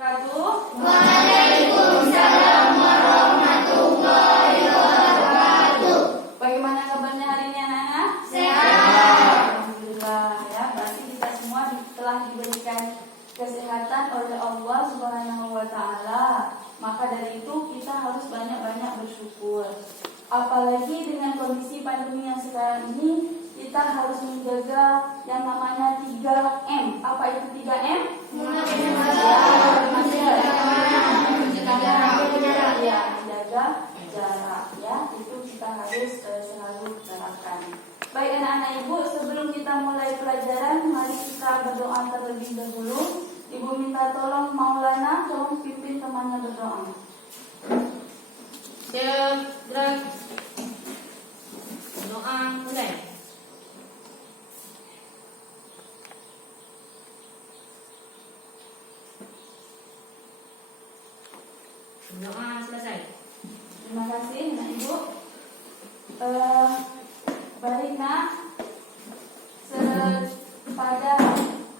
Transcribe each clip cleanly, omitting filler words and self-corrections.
Waalaikumsalam warahmatullahi wabarakatuh. Bagaimana kabarnya hari ini anak-anak? Sehat. Alhamdulillah ya, berarti kita semua telah diberikan kesehatan oleh Allah Subhanahu wa taala. Maka dari itu kita harus banyak-banyak bersyukur. Apalagi dengan kondisi pandemi yang sekarang ini, kita harus menjaga yang namanya 3M. Apa itu 3M? Menjaga jarak ya, itu kita harus selalu terapkan. Baik anak-anak ibu, sebelum kita mulai pelajaran, mari kita berdoa terlebih dahulu. Ibu minta tolong Maulana, tolong pimpin temannya berdoa. Doa mulai. Doa selesai. Terima kasih Nak Ibu. Baik Nak, pada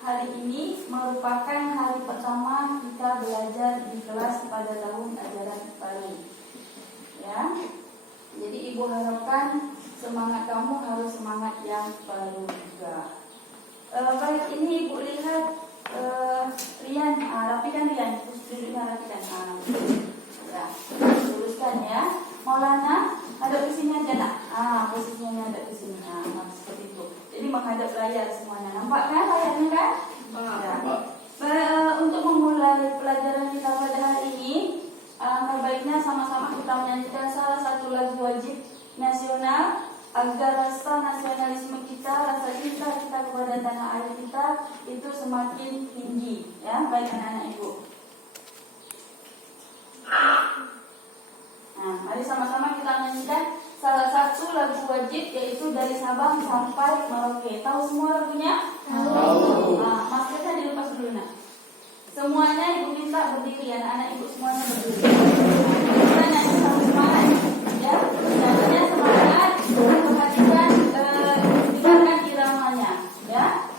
hari ini merupakan hari pertama kita belajar di kelas pada tahun ajaran baru. Ya, jadi Ibu harapkan semangat kamu harus semangat yang baru juga. Baik, ini Ibu lihat Rian, rapikan Rian, duduknya rapikan. Ya, luruskan ya. Maulana, hadap ke sini aja nak. Posisinya hadap ke sini. Seperti itu. Jadi menghadap layar semuanya. Nampak kan layarnya kan? Ya. Untuk memulai pelajaran kita pada hari ini, baiknya sama-sama kita menyanyikan salah satu lagu wajib nasional agar rasa nasionalisme kita, rasa cinta kita kepada tanah air kita itu semakin tinggi. Ya, baik anak-anak ibu. Nah, mari sama-sama kita menyanyikan salah satu lagu wajib, yaitu dari Sabang sampai Merauke. Tahu semua lagunya? Tahu. Maskernya dilepas dulu nak. Semuanya ibu minta berdiri, anak-anak ibu semuanya berdiri. Kita nyanyi sama semangat, ya. Nyanyinya semangat, perhatikan, dengarkan iramanya, ya.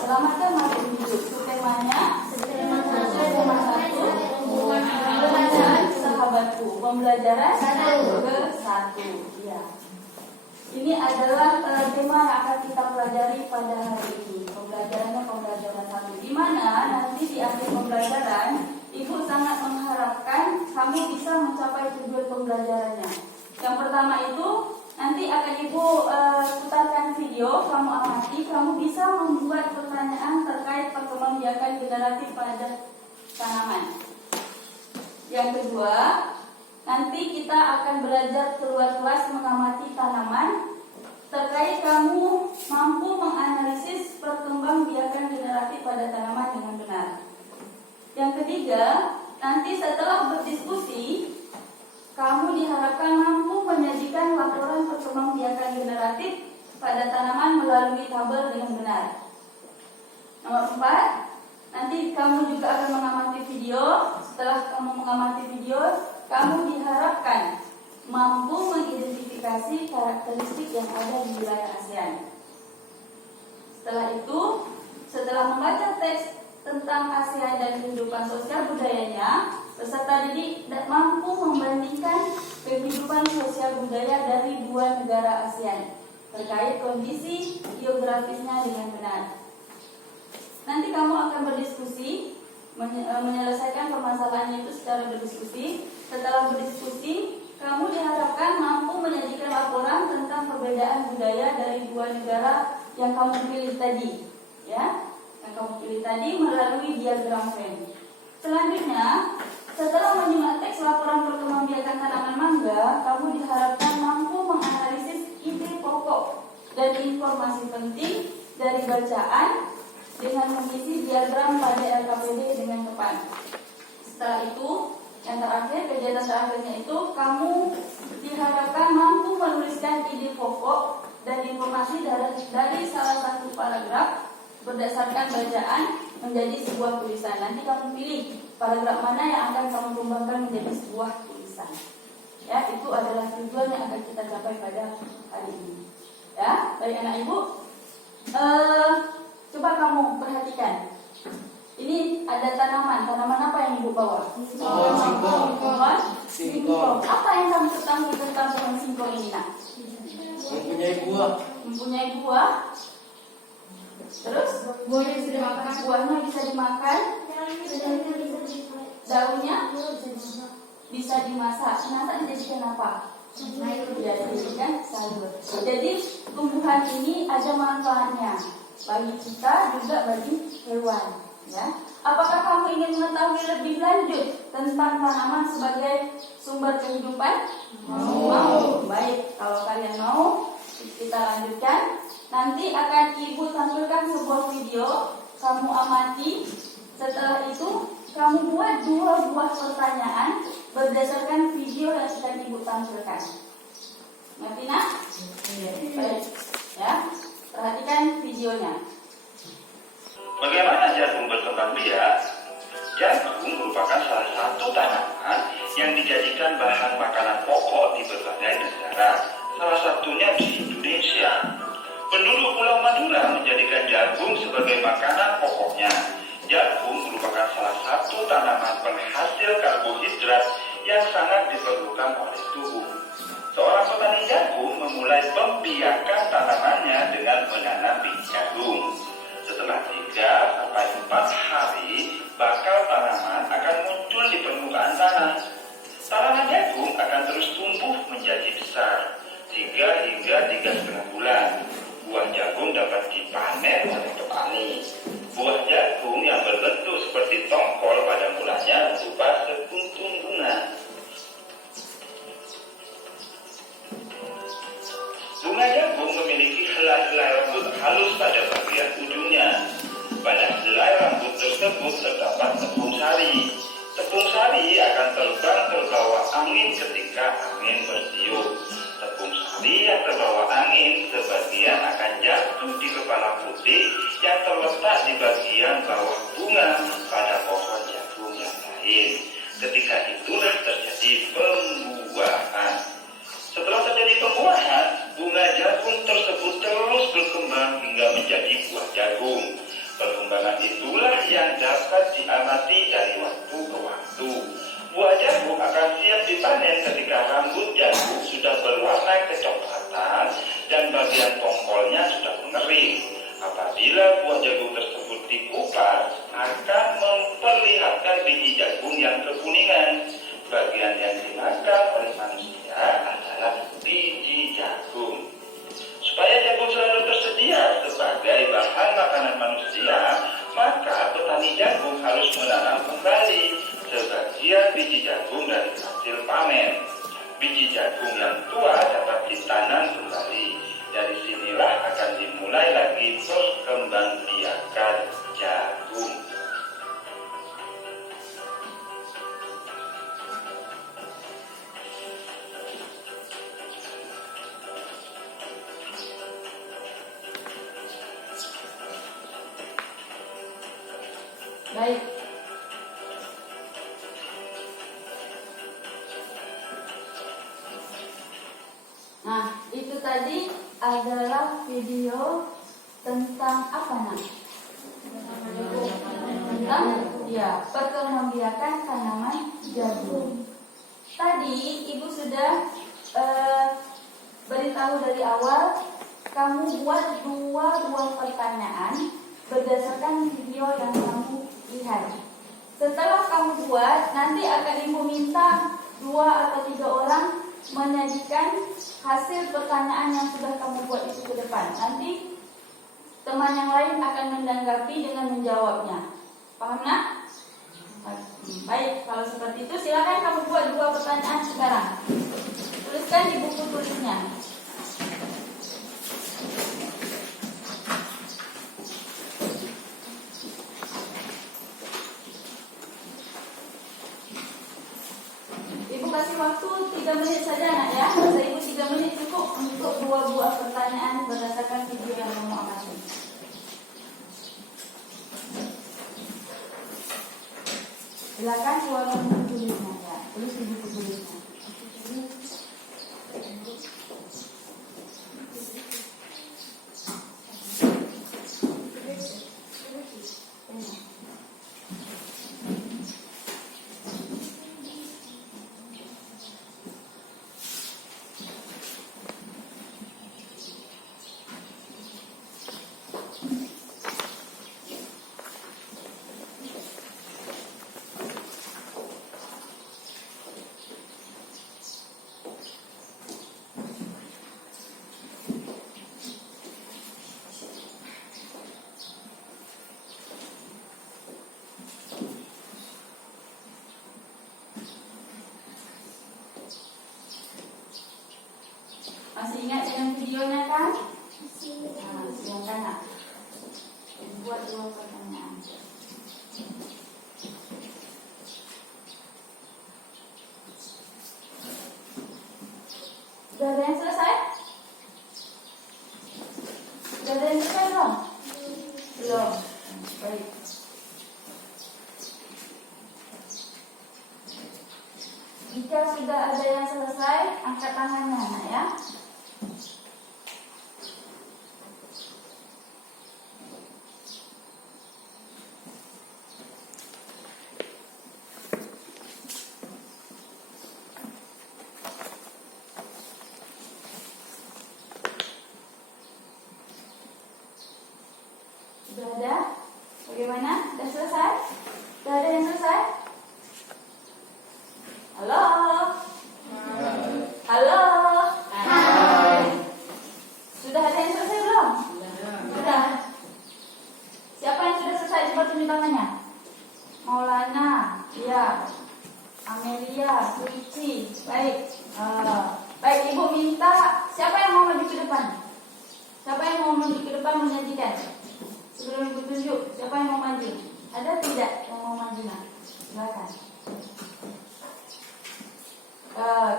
Selamatkan makhluk hidup. Itu temanya. Tema 1. Pembelajaran sahabatku. Pembelajaran ke-1. Ya. Ini adalah tema yang akan kita pelajari pada hari ini. Pembelajarannya pembelajaran 1. Di mana nanti di akhir pembelajaran, Ibu sangat mengharapkan kamu bisa mencapai tujuan pembelajarannya. Yang pertama itu, nanti akan Ibu putarkan video, kamu amati, kamu bisa membuat pertanyaan terkait perkembangbiakan generatif pada tanaman. Yang kedua, nanti kita akan belajar keluar kelas mengamati tanaman. terkait kamu mampu menganalisis perkembangbiakan generatif pada tanaman dengan benar. Yang ketiga, nanti setelah berdiskusi, kamu diharapkan mampu menyajikan laporan perkembangbiakan generatif pada tanaman melalui tabel dengan benar. Nomor 4, nanti kamu juga akan mengamati video. Setelah kamu mengamati video, kamu diharapkan mampu mengidentifikasi karakteristik yang ada di wilayah ASEAN. Setelah itu, setelah membaca teks tentang ASEAN dan kehidupan sosial budayanya, peserta didik mampu membandingkan kehidupan sosial budaya dari dua negara ASEAN terkait kondisi geografisnya dengan benar. Nanti kamu akan berdiskusi, menyelesaikan permasalahannya itu secara berdiskusi. Setelah berdiskusi, kamu diharapkan mampu menyajikan laporan tentang perbedaan budaya dari dua negara yang kamu pilih tadi, ya, yang kamu pilih tadi melalui diagram Venn. Selanjutnya, setelah menyimak teks laporan perkembangbiakan tanaman mangga, kamu diharapkan mampu menganalisis ide pokok dan informasi penting dari bacaan dengan mengisi diagram pada LKPD dengan tepat. Setelah itu, yang terakhir, kegiatan terakhirnya itu kamu diharapkan mampu menuliskan ide pokok dan informasi dari salah satu paragraf berdasarkan bacaan menjadi sebuah tulisan. Nanti kamu pilih paragraf mana yang akan kamu kembangkan menjadi sebuah tulisan. Ya, itu adalah tujuan yang akan kita capai pada hari ini. Ya, baik anak ibu. Coba kamu perhatikan. Ini ada tanaman apa yang ibu bawa? Singkong. Apa yang kamu ketahui tentang pohon singkong ini, nak? Mempunyai buah. Terus buahnya bisa dimakan. Daunnya bisa dimasak. Masak dijadikan apa? Ya, dijadikan sayur. Jadi tumbuhan ini ada manfaatnya bagi kita juga bagi hewan. Ya. Apakah kamu ingin mengetahui lebih lanjut tentang tanaman sebagai sumber kehidupan? Mau. Baik, kalau kalian mau, kita lanjutkan. Nanti akan ibu tampilkan sebuah video, kamu amati. Setelah itu, kamu buat 2 buah pertanyaan berdasarkan video yang akan ibu tampilkan. Ngerti, nak? Baik. Ya, perhatikan videonya. Bagaimana jagung berkembang biak? Jagung merupakan salah satu tanaman yang dijadikan bahan makanan pokok di berbagai negara, salah satunya di Indonesia. Penduduk Pulau Madura menjadikan jagung sebagai makanan pokoknya. Jagung merupakan salah satu tanaman penghasil karbohidrat yang sangat diperlukan oleh tubuh. Seorang petani jagung memulai pembiakan tanamannya dengan menanam biji jagung. Setelah 3-4 hari, bakal tanaman akan muncul di permukaan tanah. Tanaman jagung akan terus tumbuh menjadi besar, 3 hingga 3,5 bulan. Buah jagung dapat dipanen oleh petani. Buah jagung yang berbentuk seperti tongkol pada mulanya berupa sekuntum bunga. Bunga jagung memiliki helai-helai rambut halus pada bagian ujungnya. Pada helai rambut tersebut terdapat tepung sari. Tepung sari akan terbang terbawa angin ketika angin bertiup. Tepung sari yang terbawa angin sebagian akan jatuh di kepala putih yang terletak di bagian bawah bunga pada pohon jagung yang lain. Ketika itulah terjadi pembuahan. Setelah terjadi pembuahan, bunga jagung tersebut terus berkembang hingga menjadi buah jagung. Perkembangan itulah yang dapat diamati dari waktu ke waktu. Buah jagung akan siap dipanen ketika rambut jagung sudah berwarna kecoklatan dan bagian tongkolnya sudah mengering. Apabila buah jagung tersebut dikupas, akan memperlihatkan biji jagung yang kekuningan. Bagian yang dimakan oleh manusia adalah biji jagung. Supaya jagung selalu tersedia sebagai bahan makanan manusia, maka petani jagung harus menanam kembali sebagian biji jagung dari hasil panen. Biji jagung yang tua dapat ditanam kembali. Dari Baik. Nah, itu tadi adalah video tentang apa nak? Tentang perkembangbiakan tanaman jagung. Tadi ibu sudah beritahu dari awal, kamu buat dua buah pertanyaan berdasarkan video yang kamu lihat. Setelah kamu buat, nanti akan ibu minta 2 atau 3 orang menyajikan hasil pertanyaan yang sudah kamu buat itu ke depan. Nanti teman yang lain akan menanggapi dengan menjawabnya. Paham nak? Baik, kalau seperti itu silakan kamu buat 2 pertanyaan sekarang. Tuliskan di buku tulisnya. Ibu kasih waktu 3 menit saja nak ya. Masa ibu 3 menit cukup untuk 2 buah pertanyaan berdasarkan video yang kamu amati. Silakan keluarkan buku tulisnya ya. Tulis di buku tulisnya. Masih ingat dengan videonya kan? Nah, silakan nak. Buat 2 pertanyaan. Sudah ada yang selesai? Sudah ada yang selesai belum? Belum. Baik. Jika sudah ada yang selesai, angkat tangannya nak ya. Sudah ada? Bagaimana? Sudah selesai? Sudah ada yang selesai? Halo? Halo? Sudah ada yang selesai belum? Sudah. Siapa yang sudah selesai? Coba tunjuk tangannya. Maulana, ya. Amelia, Suci. Baik. Baik, ibu minta siapa yang mau maju ke depan? Siapa yang mau maju ke depan menyajikan? Sebelum ibu tunjuk, siapa yang mau maju? Ada tidak yang mau maju? Nah, silakan.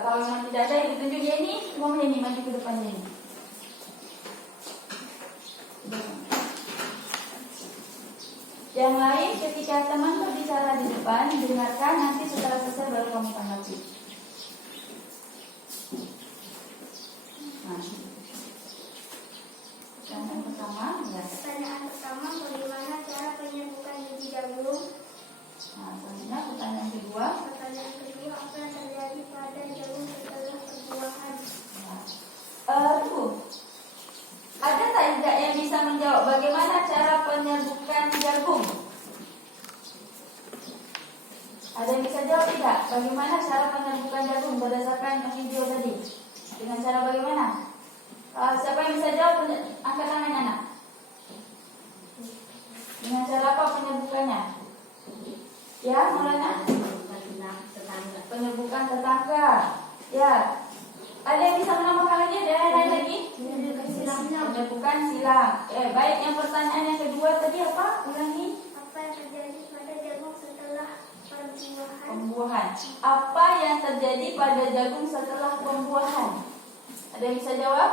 Kalau memang tidak ada, ibu tunjuk Yeni. Semua Yeni maju ke depan Yeni. Yang lain, ketika teman berbicara di depan, dengarkan, nanti setelah selesai baru kamu tanggapi. Nah, yang pertama, ya. Pertanyaan pertama, bagaimana cara penyembuhan biji jagung? Nah, selanjutnya pertanyaan kedua. Pertanyaan kedua, apa yang terjadi pada jagung setelah perbuahan? Ada tak yang bisa menjawab bagaimana cara penyerbukan jagung? Ada yang bisa jawab tidak? Bagaimana cara penyerbukan jagung berdasarkan video tadi? Dengan cara bagaimana? Siapa yang bisa jawab? Angkat tangan anak. Dengan cara apa penyerbukannya? Ya, Maulana? Penyerbukan tetangga. Ya. Ada yang bisa menambahkan lagi? Ada yang lain lagi? Penyerbukan silang. Baik, yang pertanyaan yang kedua tadi apa? Ulangi. Apa yang terjadi pada jagung setelah perbuahan? Pembuahan. Apa yang terjadi pada jagung setelah pembuahan? Ada yang bisa jawab?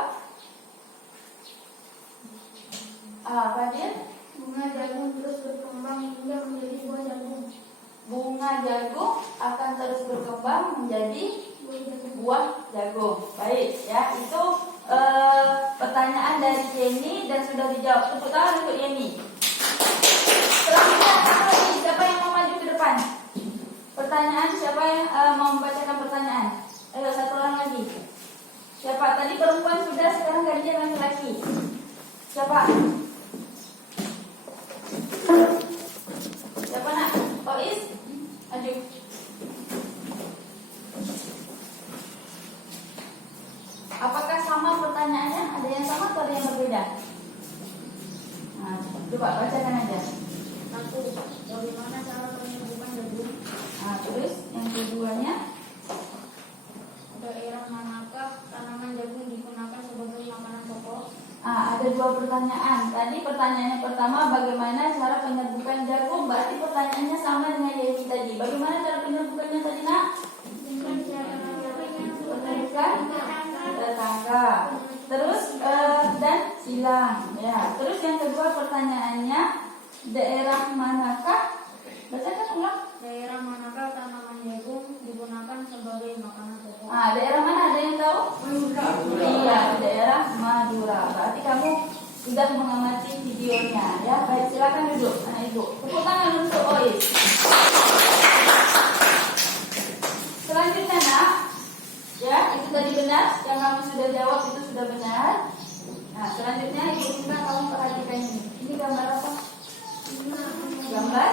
Fadil? Bunga jagung terus berkembang hingga menjadi buah jagung. Bunga jagung akan terus berkembang menjadi buah jagung. Baik, ya itu pertanyaan dari Jenny dan sudah dijawab. Tepuk tangan untuk Jenny. Selanjutnya apa lagi? Siapa yang mau maju ke depan? Pertanyaan, siapa yang mau membacakan pertanyaan? Ayo, satu orang lagi. Siapa? Tadi perempuan sudah, sekarang gantian laki-laki. Siapa? Siapa nak? Ois? Maju. Apakah sama pertanyaannya? Ada yang sama atau ada yang berbeda? Nah, coba bacakan aja. Satu, bagaimana cara penyembuhan jagung? Nah, terus yang keduanya, Daerah manakah tanaman jagung digunakan sebagai makanan pokok? ada dua pertanyaan. Tadi pertanyaan yang pertama, bagaimana cara penyerbukan jagung? Berarti pertanyaannya sama dengan Yeni tadi. Bagaimana cara penyerbukannya tadi, nak? Penyerbukan tetangga. Terus dan silang. Ya. Terus yang kedua pertanyaannya, daerah manakah? Bacakan ulang. Daerah manakah tanaman jagung digunakan sebagai makanan pokok? Daerah mana? Ada yang tahu? Madura. Iya, daerah Madura. Berarti kamu sudah mengamati videonya, ya. Baik, silakan duduk, anak ibu. Tepuk tangan untuk Ois. Selanjutnya, nak, ya, itu tadi benar. Yang kamu sudah jawab itu sudah benar. Nah, selanjutnya ibu minta kamu perhatikan ini. Ini gambar apa? Gambar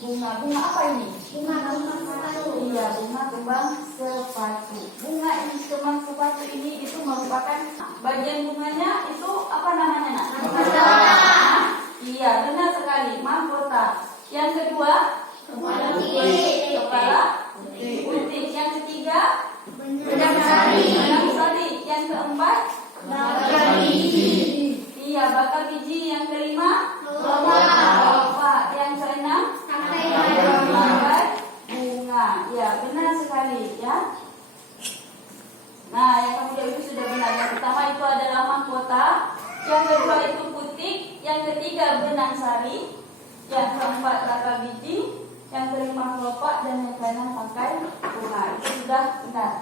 bunga. Bunga apa ini? Bunga kembang sepatu. Iya, bunga kembang sepatu. Bunga ini kembang sepatu ini itu merupakan bagian bunganya itu apa namanya, nak? Mahkota. Iya, benar sekali, mahkota. Yang kedua, Kepala putih. kepala putih. Yang ketiga, Benang sari. benang sari. Yang keempat, Bakal biji. iya, bakal biji. Yang kelima, Kelopak. kelopak. Yang keenam, Sampai mawar bunga. Ya, benar sekali, ya. Nah, yang kamu jawab itu sudah benar. Yang pertama itu adalah mahkota, yang kedua itu putih, yang ketiga benang sari, yang keempat bakal biji, yang kelima kelopak, dan yang keenam pakai bunga. Itu sudah benar.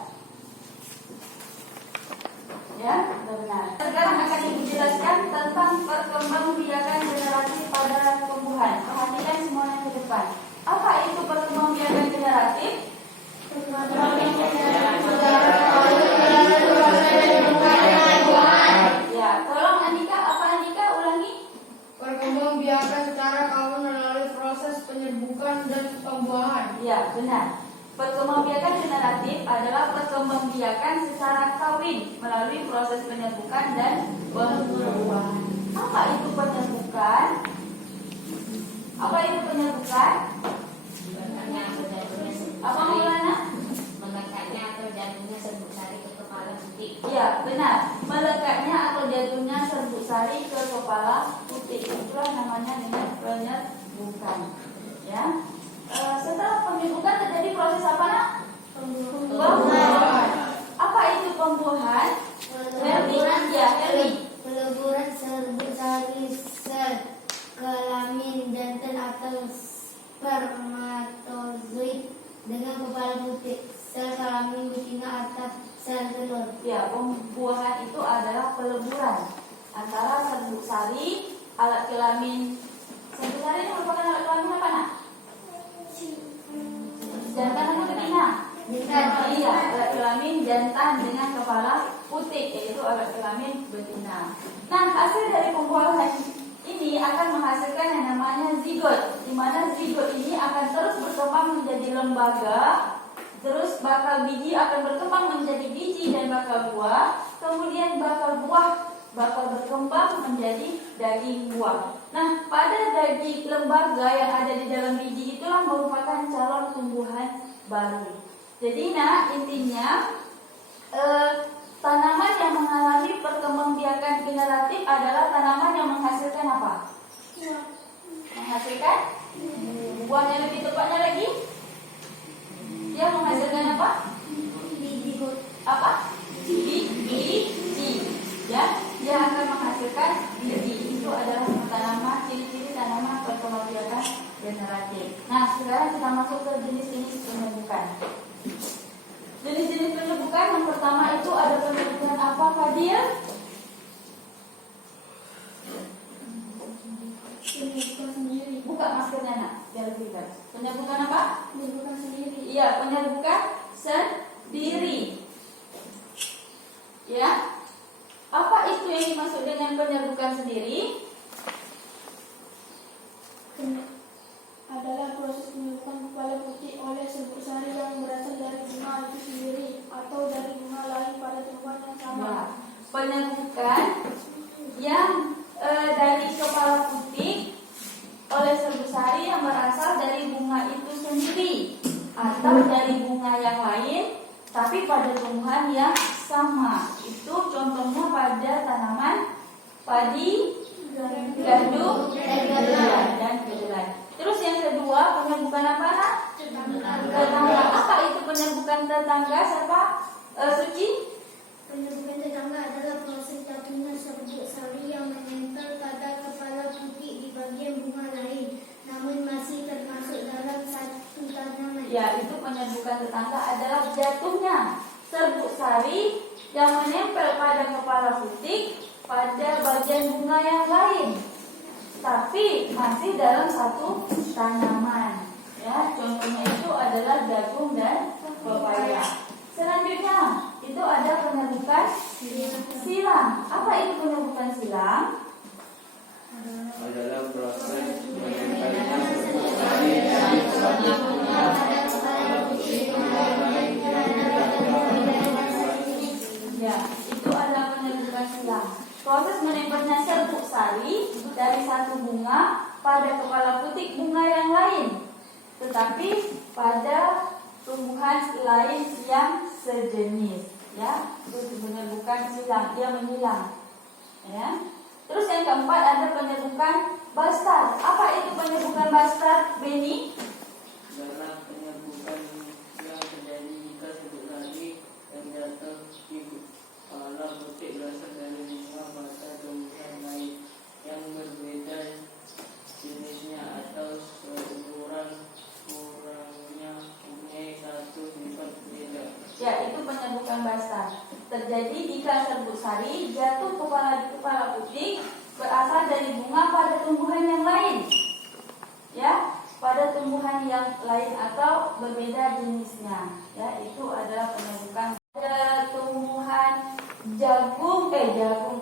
Ya, sudah benar. Sekarang akan dijelaskan tentang perkembangbiakan generatif pada tumbuhan. Perhatikan semuanya ke depan. Apa itu perkembangbiakan generatif? Ya, tolong Andika, apa Andika ulangi? Perkembangbiakan secara kawan melalui proses penyerbukan dan pembuahan. Ya, benar. Perkembangbiakan generatif adalah perkembangbiakan secara kawin melalui proses penyerbukan dan pembuahan. Apa itu penyerbukan? Apa itu penyerbukan? Melekatnya atau jatuhnya serbuk Apa sari. Maulana? Melekatnya atau jatuhnya serbuk sari ke kepala putih. Ya, benar. Melekatnya atau jatuhnya serbuk sari ke kepala putih. Itulah namanya dengan penyerbukan. Ya. Setelah penyerbukan terjadi proses apa, nak? Pembuahan. Apa itu pembuahan? Herli. Ya, Herli. Peleburan serbuk sari sel kelamin jantan atau spermatozoid dengan kepala putih, sel kelamin betina atau sel telur. Ya, pembuahan itu adalah peleburan antara serbuk sari, alat kelamin. Serbuk sari ini merupakan alat kelamin apa, nak? Jantan atau betina? Jantan. Iya, alat kelamin jantan dengan kepala putih, yaitu alat kelamin betina. Nah, hasil dari pembuahan ini akan menghasilkan yang namanya zigot, di mana zigot ini akan terus berkembang menjadi lembaga, terus bakal biji akan berkembang menjadi biji dan bakal buah, kemudian bakal buah bakal berkembang menjadi daging buah. Nah, pada daging lembaga yang ada di dalam biji itulah merupakan calon tumbuhan baru. Jadi, nah, intinya tanaman yang mengalami perkembangbiakan generatif adalah tanaman yang menghasilkan apa? Menghasilkan buahnya, lebih tepatnya lagi, dia menghasilkan apa? Apa? Biji. Ya, dia akan menghasilkan biji. Itu adalah tanaman, ciri-ciri penyerbukan. Jenis-jenis penyerbukan yang pertama itu ada penyerbukan apa, Fadil? Penyerbukan sendiri. Buka maskernya, nak, biar lebih baik. Penyerbukan apa? Penyerbukan sendiri. Iya, penyerbukan sendiri. Ya. Apa itu yang dimaksud dengan penyerbukan sendiri? Adalah proses penyerbukan kepala putih oleh serbuk sari yang berasal dari bunga itu sendiri atau dari bunga lain pada tumbuhan yang sama. Ya. Penyerbukan yang dari kepala putih oleh serbuk sari yang berasal dari bunga itu sendiri atau dari bunga yang lain tapi pada tumbuhan yang sama. Itu contohnya pada tanaman padi, gandum, dan kedelai. Terus yang kedua, penyerbukan apa, nak? Tetangga. Apa itu penyerbukan tetangga? Siapa? Suci? Penyerbukan tetangga adalah proses jatuhnya serbuk sari yang menempel pada kepala putih di bagian bunga lain, namun masih termasuk dalam satu tanaman. Ya, itu penyerbukan tetangga adalah jatuhnya serbuk sari yang menempel pada kepala putih pada bagian bunga yang lain, tapi masih dalam satu tanaman. Ya, contohnya itu adalah jagung dan pepaya. Selanjutnya itu ada penyerbukan silang. Apa itu penyerbukan silang? Adalah proses menempelnya serbuk sari dari satu bunga pada putih bunga lain yang Ya, itu adalah penyerbukan silang. Proses menempelnya serbuk sari dari satu bunga pada kepala putih bunga yang lain, tetapi pada tumbuhan lain yang sejenis. Ya, itu penyerbukan silang, dia menyilang. Ya. Terus yang keempat ada penyerbukan bastar. Apa itu penyerbukan bastar, Beni? adalah penyerbukan yang terjadi jika serbuk sari yang jatuh di kepala putih berasal dari bunga pada tumbuhan lain yang berbeda jenisnya atau seukuran kurangnya mempunyai satu sifat berbeda. Ya, itu penyerbukan bastar. Terjadi jika serbuk sari jatuh di kepala putih berasal dari bunga pada tumbuhan yang lain. Ya, pada tumbuhan yang lain atau berbeda jenisnya. Ya, itu adalah penyerbukan pada tumbuhan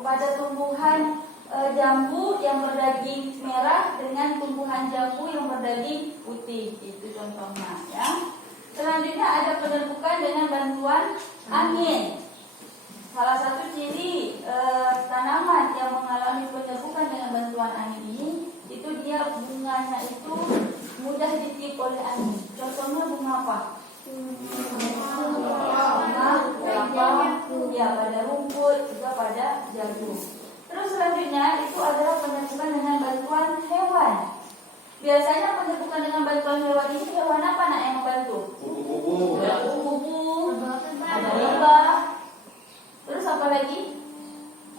pada tumbuhan jambu yang berdaging merah dengan tumbuhan jambu yang berdaging putih. Itu contohnya, ya. Selanjutnya ada penyerbukan dengan bantuan angin. Salah satu ciri tanaman yang mengalami penyerbukan dengan bantuan angin ini, itu dia bunganya itu mudah ditiup oleh angin. Contohnya bunga apa? Bunga kelapa, ya pada rumput, juga pada jagung. Terus selanjutnya itu adalah penyerbukan dengan bantuan hewan. Biasanya penyerbukan dengan bantuan hewan ini hewan apa, nak, yang membantu? Kupu-kupu. Ada kupu-kupu, ada lebah. Terus apa lagi?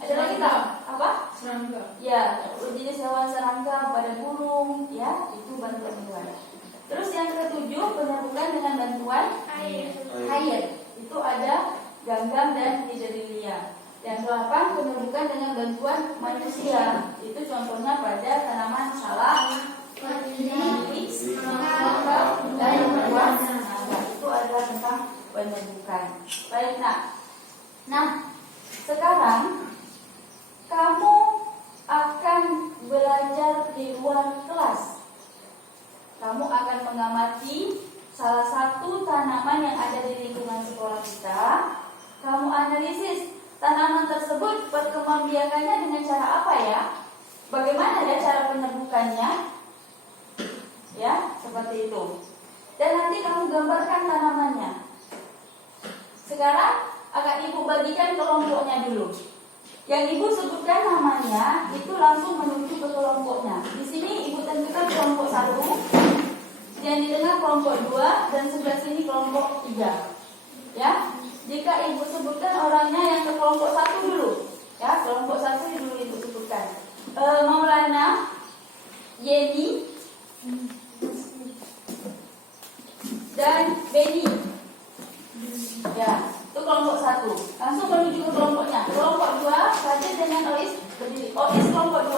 Ada lagi tak? Apa? Serangga. Ya, jenis hewan serangga pada burung, ya, itu bantuan hewan. Terus yang ketujuh penyerbukan dengan bantuan air. Itu ada ganggang dan hidrililia. Yang ke-8 penyerbukan dengan bantuan manusia. Itu contohnya pada tanaman salak, mangga, dan buah nangka. Itu adalah tentang penyerbukan. Baik, nak. Nah, sekarang kamu akan belajar di luar kelas. Kamu akan mengamati salah satu tanaman yang ada di lingkungan sekolah kita. Kamu analisis tanaman tersebut perkembangbiakannya dengan cara apa, ya? Bagaimana ya cara penyerbukannya? Ya, seperti itu. Dan nanti kamu gambarkan tanamannya. Sekarang akan ibu bagikan kelompoknya dulu. Yang ibu sebutkan namanya itu langsung menuju ke kelompoknya. Di sini ibu tentukan kelompok 1, yang di tengah kelompok 2, dan sebelah sini kelompok 3. Ya, jika ibu sebutkan orangnya yang ke kelompok 1 dulu. Ya, kelompok 1 dulu ibu sebutkan. Maulana, Yeni, dan Beni. Otis kelompok 2,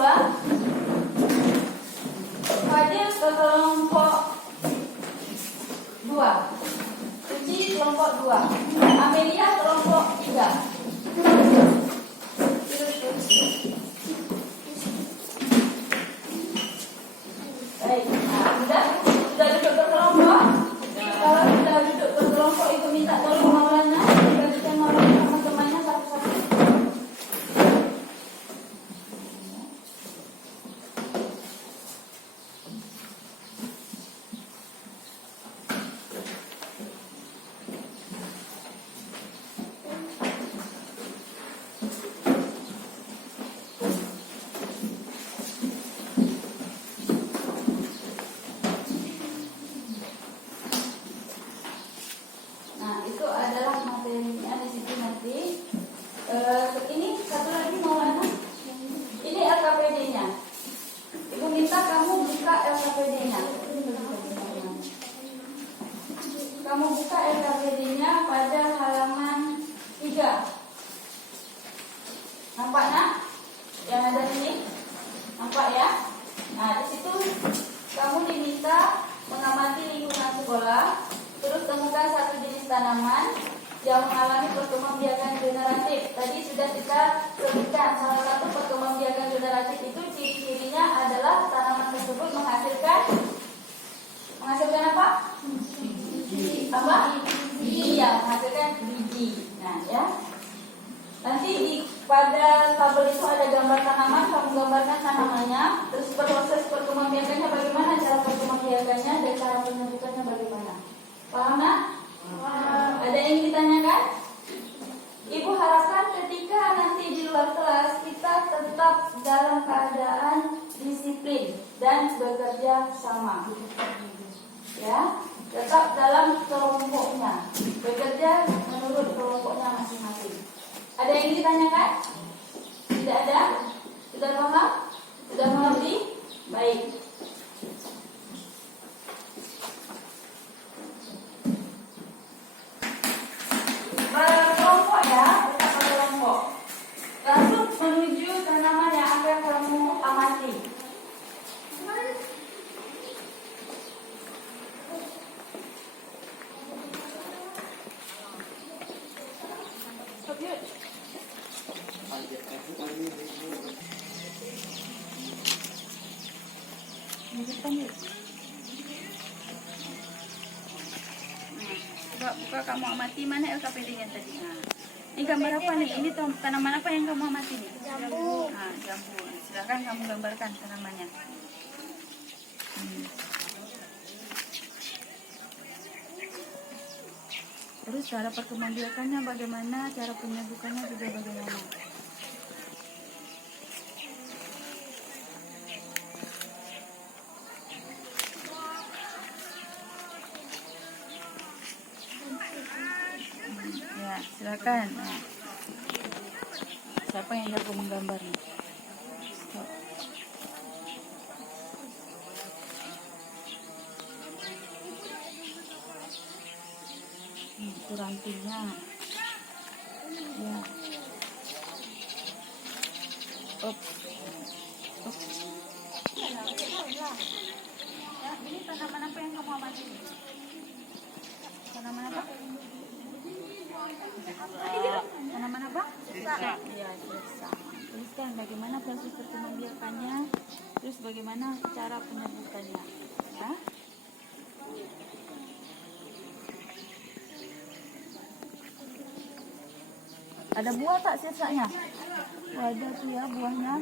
Fadil ke kelompok 2, Suci kelompok 2, Amelia kelompok 3. Baik, nah, sudah duduk berkelompok. Kalau sudah duduk berkelompok, Ibu minta tolong Maulana dibagikan Maulana sama temannya satu-satu. Nah, itu adalah materinya di situ nanti. Ini satu lagi Maulana. Ini LKPD-nya. Ibu minta kamu buka LKPD-nya. Kamu buka LKPD-nya pada halaman 3. Nampak nak? Yang ada ini? Nampak ya? Nah, di situ kamu diminta mengamati lingkungan sekolah. Terus temukan satu jenis tanaman yang mengalami perkembangbiakan generatif. Tadi sudah kita sebutkan salah satu perkembangbiakan generatif itu ciri-cirinya adalah tanaman tersebut menghasilkan apa? Apa? Biji, ya, menghasilkan biji. Nah, ya. Nanti pada tabel itu ada gambar tanaman, kamu gambarkan tanamannya, terus proses perkembangbiakannya bagaimana, cara perkembangbiakannya, dan cara penyebutannya bagaimana. Paham nak? Ada yang ingin ditanyakan? Ibu harapkan ketika nanti di luar kelas kita tetap dalam keadaan disiplin dan bekerja sama. Ya, tetap dalam kelompoknya, bekerja menurut kelompoknya masing-masing. Ada yang ingin ditanyakan? Tidak ada? Sudah paham? Sudah mengerti? Baik. Kelompok ya, kita pada kelompok. Langsung menuju tanaman yang akan kamu amati. Buka kamu amati, mana LKPD-nya tadi? Nah, ini gambar apa nih? Ini tanaman apa yang kamu amati nih? Jambu. Nah, jambu. Silakan kamu gambarkan tanamannya. Terus cara perkembangbiakannya bagaimana? Cara penyebutannya juga bagaimana? Ya, silakan. Nah. Siapa yang jago menggambar nih? Stop. Itu rantingnya. Ya. Up. Ya, ini tanaman apa yang kamu amati? Tanaman apa? Tanaman apa? Sirsak. Iya, sirsak. Tuliskan bagaimana proses perkembangbiakannya, terus bagaimana cara penyebutannya. Ya. Ada buah tak sirsaknya? Oh, ada tuh ya buahnya.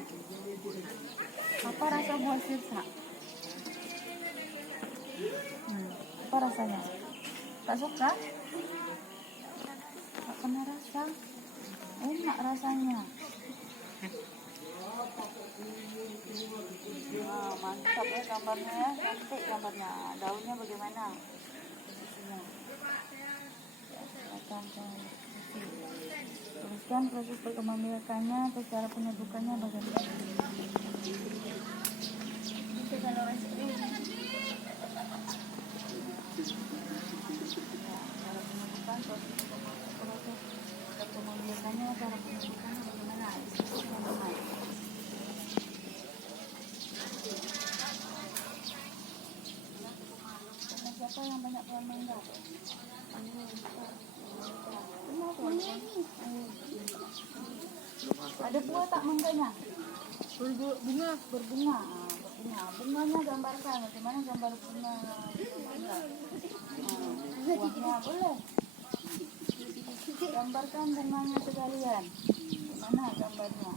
Apa rasa buah sirsak? Apa rasanya? Tak suka? Tak pernah rasa? Enak rasanya. Nah, mantap ya gambarnya ya, cantik gambarnya. Daunnya bagaimana? Isinya. Tuliskan proses perkembangbiakannya, terus cara penyebutannya bagaimana. Itu kalau cara penyebutan, proses perkembangbiakannya, cara penyebutannya bagaimana? Itu Ada buah tak mangganya? Berbunga. Berbunga. Bunganya gambarkan. Bagaimana gambar bunga? Buahnya boleh. Gambarkan bunganya sekalian. Mana gambarnya?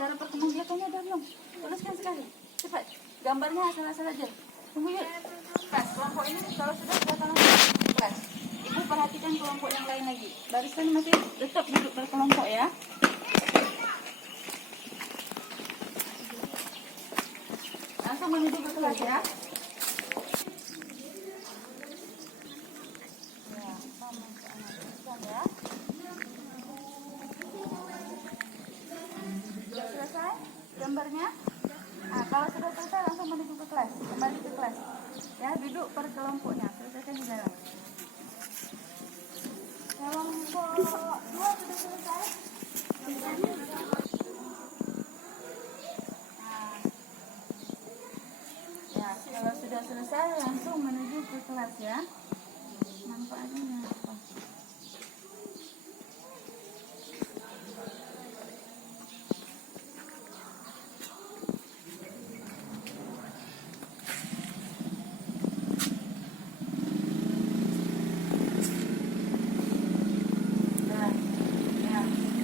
Cara pertemuan ada belum? Tuliskan sekali. Cepat. Gambarnya asal-asal aja. Tunggu yuk. Kelas. Kelompok ini kalau sudah tolong kelas. Ibu perhatikan kelompok yang lain lagi. Barisan masih tetap duduk berkelompok ya. Langsung menuju ke kelas ya. Sudah selesai gambarnya? Nah, kalau sudah selesai langsung menuju ke kelas. Kembali ke kelas. Ya, duduk per kelompoknya. Selesaikan di dalam. Kelompok 2 sudah selesai. Nah, ya, kalau sudah selesai langsung menuju ke kelas ya. Manfaatnya apa?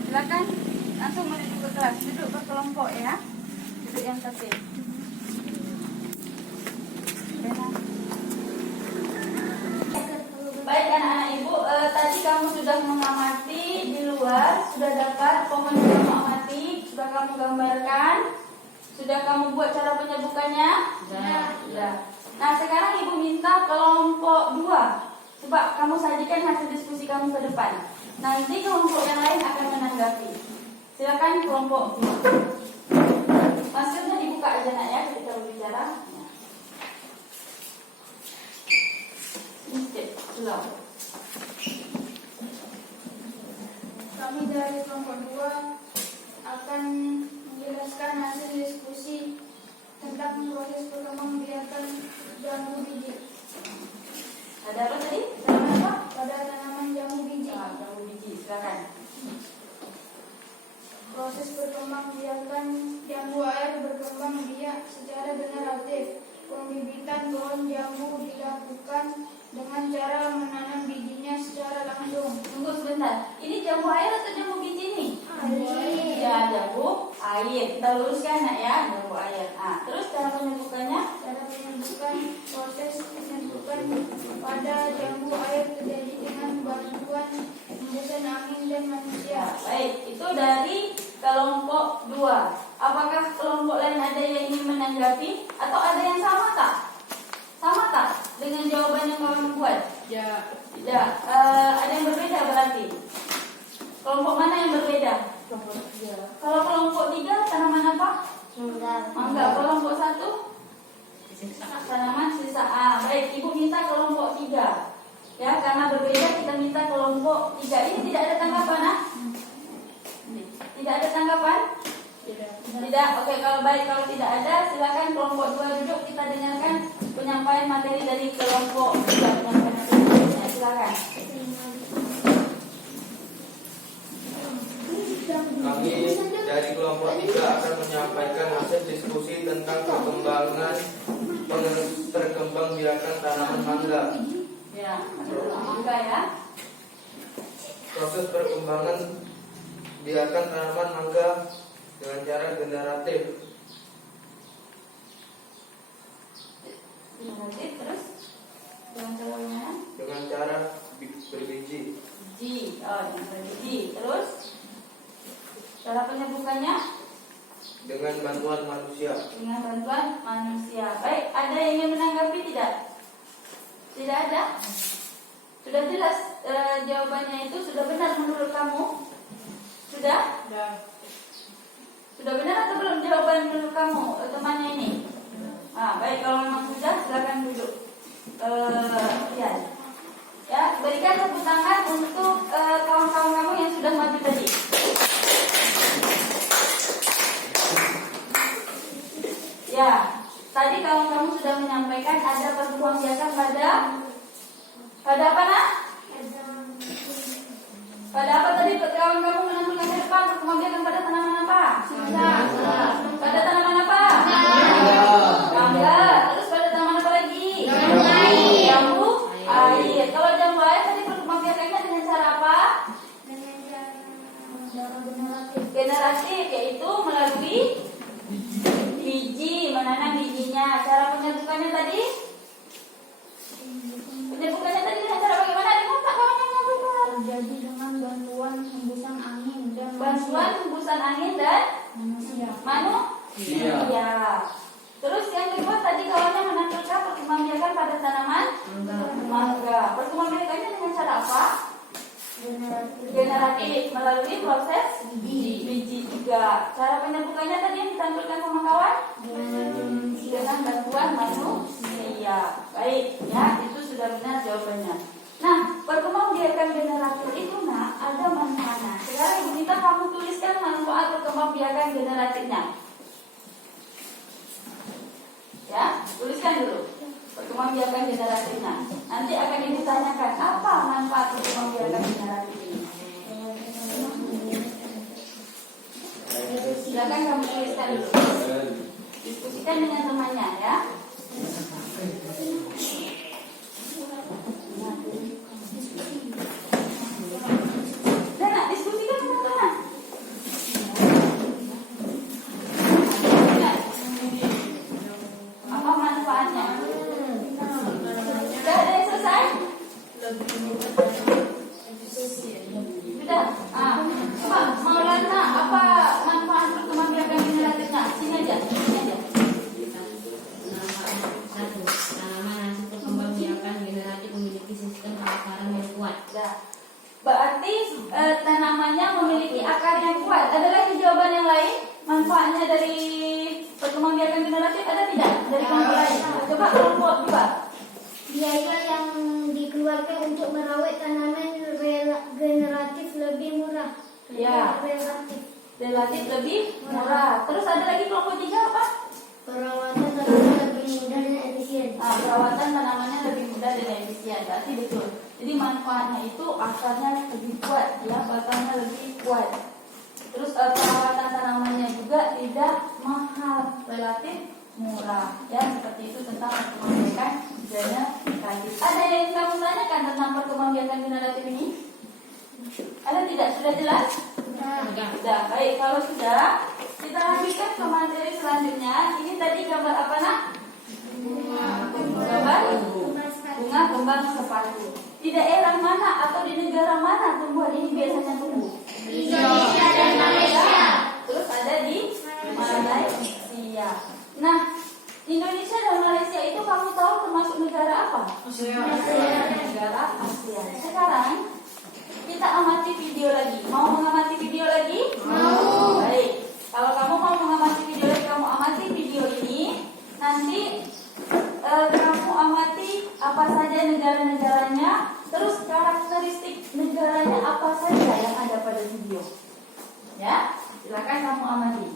Silakan langsung menuju ke kelas. Duduk berkelompok ya. Duduk yang tertib. Baik anak-anak ibu, tadi kamu sudah mengamati di luar, sudah dapat pohon yang kamu amati, sudah kamu gambarkan, sudah kamu buat cara penyebutannya? Sudah. Nah sekarang ibu minta kelompok 2. Coba kamu sajikan hasil diskusi kamu ke depan. Nanti kelompok yang lain akan menanggapi. Silakan kelompok 2. Maskernya dibuka aja nak ya ketika berbicara. Ulang. Kami dari kelompok 2 akan menjelaskan hasil diskusi tentang proses perkembangbiakan jambu biji. Ada apa tadi? Tanaman apa? Pada tanaman jambu biji. Jambu biji, silakan. Proses perkembangbiakan jambu air berkembang biak secara generatif. Pembibitan pohon jambu dilakukan dengan cara menanam bijinya secara langsung. Tunggu sebentar. Ini jambu air atau jambu biji nih? Air. Ya, jambu air. Kita luruskan nak ya, jambu air. Nah, terus cara penyebutannya? Cara penyembuhan proses penyembuhan pada jambu air terjadi dengan bantuan hembusan angin dan manusia. Ya, baik. Itu dari kelompok 2. Apakah kelompok lain ada yang ingin menanggapi atau ada yang sama tak? Sama tak dengan jawaban yang kamu buat? Ya. Tidak. Ada yang berbeda berarti. Kelompok mana yang berbeda? Kalau kelompok 3 tanaman apa? Mangga. Kelompok 1 tanaman sisa. Baik, ibu minta kelompok 3. Ya, karena berbeda kita minta kelompok 3. Ini tidak ada tanggapan, nah? Tidak ada tanggapan? Tidak. Oke, kalau baik kalau tidak ada, silakan kelompok 2 duduk. Kita dengarkan penyampaian materi dari kelompok 3. Silakan. Kami dari kelompok 3 akan menyampaikan hasil diskusi tentang perkembangbiakan tanaman mangga. Ya, mangga ya. Proses perkembangan biakan tanaman mangga dengan cara generatif. Terus Dengan cara berbiji. biji. Oh, yang berbiji. Terus cara penyebutannya Dengan bantuan manusia. dengan bantuan manusia. Baik, ada yang ingin menanggapi tidak? Tidak ada? Sudah jelas jawabannya itu sudah benar menurut kamu? Sudah? Sudah benar atau belum jawaban menurut kamu temannya ini? Baik, kalau memang sudah silakan duduk. Ya, berikan tepuk tangan untuk kawan-kawan kamu yang sudah maju tadi. Ya, tadi kalau kamu sudah menyampaikan ada pertemuan biasa pada apa nak? Pada apa tadi kawan kamu menampilkan ke depan pertemuan biasa pada tanaman apa? Pada tanaman apa? Mangga. Terus pada tanaman apa lagi? Jambu air. Kalau jambu air tadi pertemuan biasanya dengan cara apa? Generatif, yaitu melalui biji, menanam bijinya. Cara penyebukannya tadi? Penyebukannya tadi dengan cara bagaimana? Dengan kawan yang menyampaikan. Terjadi dengan bantuan hembusan angin dan Bantuan hembusan angin dan manusia. manusia. Terus yang kedua tadi kawannya menampilkan perkembangan biakan pada tanaman mangga. Perkembangan biakannya dengan cara apa? Generatif melalui proses biji juga. Cara penyebukannya tadi yang ditampilkan sama kawan dengan bantuan manusia. Baik, ya itu sudah benar jawabannya. Nah, perkembang biakan generatif itu nak ada manfaatnya. Sekarang Ibu minta kamu tuliskan manfaat perkembang biakan generatifnya. Ya, tuliskan dulu perkembang biakan generatifnya. Nanti akan Ibu tanyakan apa manfaat perkembang biakan generatif ini. Silakan kamu tuliskan dulu. Diskusikan dengan temannya ya. Dan nak diskusikan dengan teman. Apa manfaatnya? Sudah ada yang selesai? Sudah. Coba Maulana, apa manfaat perkembang biakan generatifnya? Sini aja. Satu, tanaman hasil perkembang biakan generatif memiliki sistem perakaran yang kuat. Sudah. Berarti tanamannya memiliki akar yang kuat. Ada lagi jawaban yang lain? Manfaatnya dari perkembang biakan generatif ada tidak? Dari kelompok lain. Coba kelompok dua. Biaya yang dikeluarkan untuk merawat tanaman generatif lebih murah. Ya. Relatif lebih murah. Terus ada lagi kelompok tiga apa? Perawatan tanaman lebih mudah dan efisien. Perawatan tanamannya lebih mudah dan efisien. Berarti betul. Jadi manfaatnya itu akarnya lebih kuat, ya, batangnya lebih kuat. Terus perawatan tanamannya juga tidak mahal, relatif murah. Ya, seperti itu tentang perkembang biakan generatif. Ada yang kamu tanyakan tentang perkembang biakan generatif ini? Ada tidak? Sudah jelas? Sudah. Baik, kalau sudah, kita lanjutkan ke materi selanjutnya. Ini tadi gambar apa nak? Gambar bunga kembang sepatu. Di daerah mana atau di negara mana tumbuhan ini biasanya tumbuh? Indonesia dan Malaysia. Terus ada di Malaysia. Nah, Indonesia dan Malaysia itu kamu tahu termasuk negara apa? Negara ASEAN. Sekarang kita amati video lagi. Mau mengamati video lagi? Mau. Baik. Kalau kamu mau mengamati video lagi, kamu amati video ini. Nanti kamu amati apa saja negara-negaranya, terus karakteristik negaranya apa saja yang ada pada video. Ya, silakan kamu amati.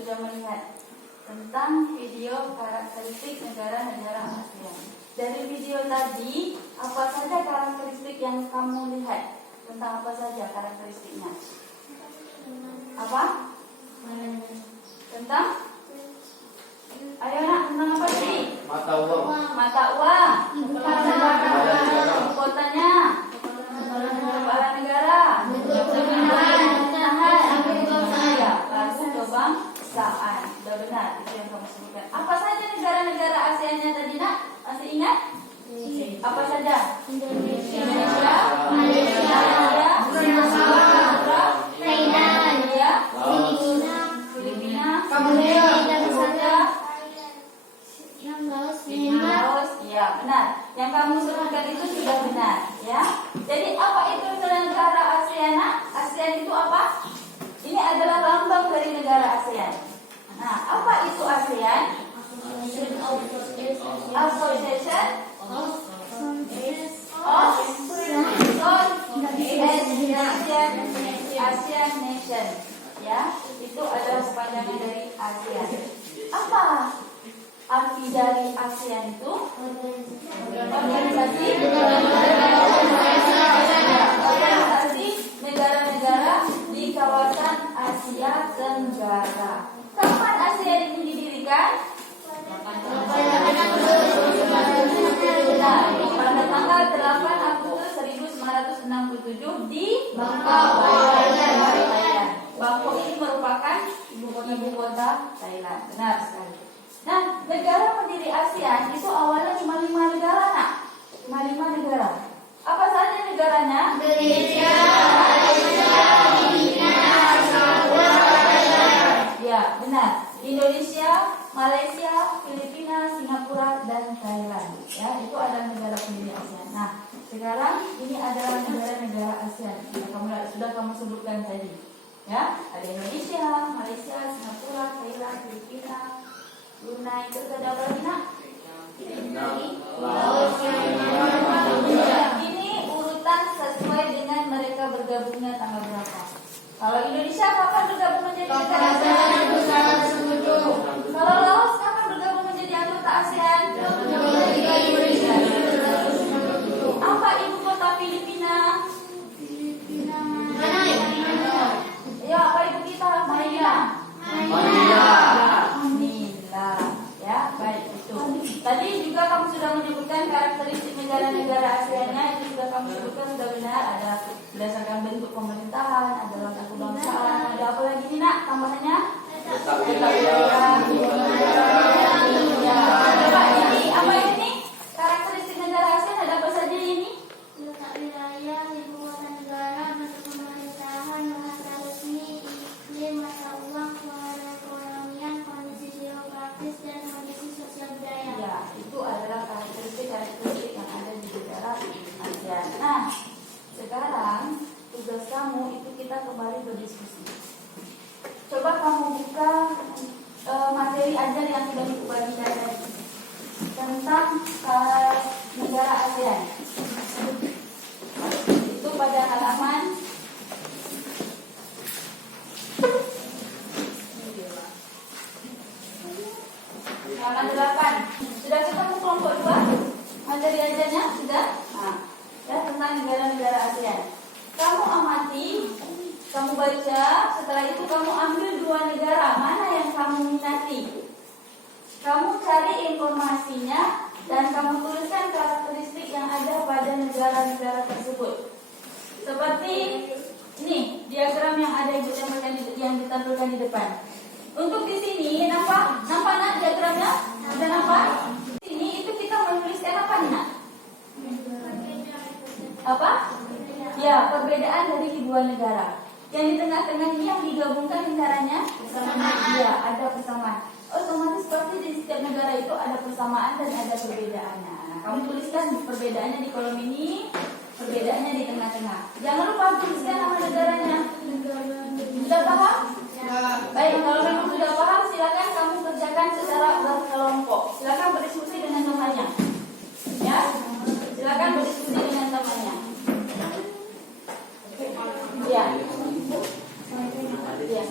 sudah melihat tentang video karakteristik negara-negara ASEAN. Dari video tadi, apa saja karakteristik yang kamu lihat? Tentang apa saja karakteristiknya? Apa? Tentang? Ayo nak, tentang apa tadi? Mata uang. Mata uang. Ibu kotanya. Kepala negara. Ya, lalu kebangsaan. Sudah benar, itu yang kamu sebutkan. Apa saja negara-negara ASEAN-nya tadi nak? Masih ingat? Apa saja? Indonesia, Malaysia, Singapura, India, Filipina, Kamboja, Kamboja, Laos, ya benar. Yang kamu sebutkan itu sudah benar, ya. Jadi apa itu negara ASEAN? ASEAN itu apa? Ini adalah lambang dari negara ASEAN. Nah, apa itu ASEAN? Association of Asian Nation. Ya, itu adalah kepanjangan dari ASEAN. Apa arti dari ASEAN itu? Organisasi negara-negara di kawasan Asia Tenggara. Kapan ASEAN ini didirikan? Pada tanggal 8 Agustus 1967 di Bangkok, Thailand. Bangkok ini merupakan ibu kota Thailand. Benar sekali. Nah, negara pendiri ASEAN itu awalnya cuma 5 negara, nak. Cuma 5 negara. Apa saja negaranya? Indonesia, Ya, benar. Indonesia, Malaysia, Filipina, Singapura, dan Thailand. Ya, itu adalah negara pendiri ASEAN. Nah, sekarang ini adalah negara-negara ASEAN. Sudah kamu sebutkan tadi. Ya, ada Indonesia, Malaysia, Singapura, Thailand, Filipina, Brunei, terus ada apa lagi, nak? Ini urutan sesuai dengan mereka bergabungnya tanggal berapa. Kalau Indonesia kapan bergabung menjadi negara ASEAN? Kalau Laos kapan bergabung menjadi anggota ASEAN? Apa ibu kota Filipina? Ya, apa ibu kita? Manila. Manila. Ya, baik itu. Tadi juga kamu sudah menyebutkan karakteristik negara-negara ASEAN-nya, itu sudah kamu sebutkan, sudah benar. Ada berdasarkan bentuk pemerintahan, ada latar kebangsaan, ada apa lagi nih, nak? Tambahannya? letak wilayah, Ya, coba ini apa ini? Karakteristik negara ASEAN ada apa saja ini? Letak wilayah, ibu kota negara, bentuk pemerintahan, bahasa resmi, iklim, mata uang, perekonomian, kondisi geografis, dan kondisi sosial budaya. Ya, itu adalah karakteristik yang ada di negara ASEAN. Nah, sekarang tugas kamu itu kita kembali berdiskusi. Coba kamu buka materi ajar yang sudah dibagikan tadi tentang negara ASEAN. Itu pada halaman halaman 8. Sudah ketemu kelompok 2? Materi ajarnya sudah? Nah, ya, tentang negara-negara ASEAN. Kamu amati, kamu baca, setelah itu kamu ambil 2 negara mana yang kamu minati. Kamu cari informasinya dan kamu tuliskan karakteristik yang ada pada negara-negara tersebut. Seperti ini diagram yang ada yang ditampilkan di depan. Untuk di sini nampak nak diagramnya? Ada nampak? Di sini itu kita menuliskan apa nih, nak? Apa? Ya, perbedaan dari kedua negara. Yang di tengah-tengah ini yang digabungkan negaranya persamaan. Ya, ada persamaan. Otomatis pasti di setiap negara itu ada persamaan dan ada perbedaannya. Nah, kamu tuliskan perbedaannya di kolom ini, perbedaannya di tengah-tengah. Jangan lupa tuliskan nama negaranya. Sudah paham? Baik, kalau memang sudah paham, silakan kamu kerjakan secara berkelompok. Silakan berdiskusi dengan temannya. Ya, silakan berdiskusi dengan temannya. Ya. Ya.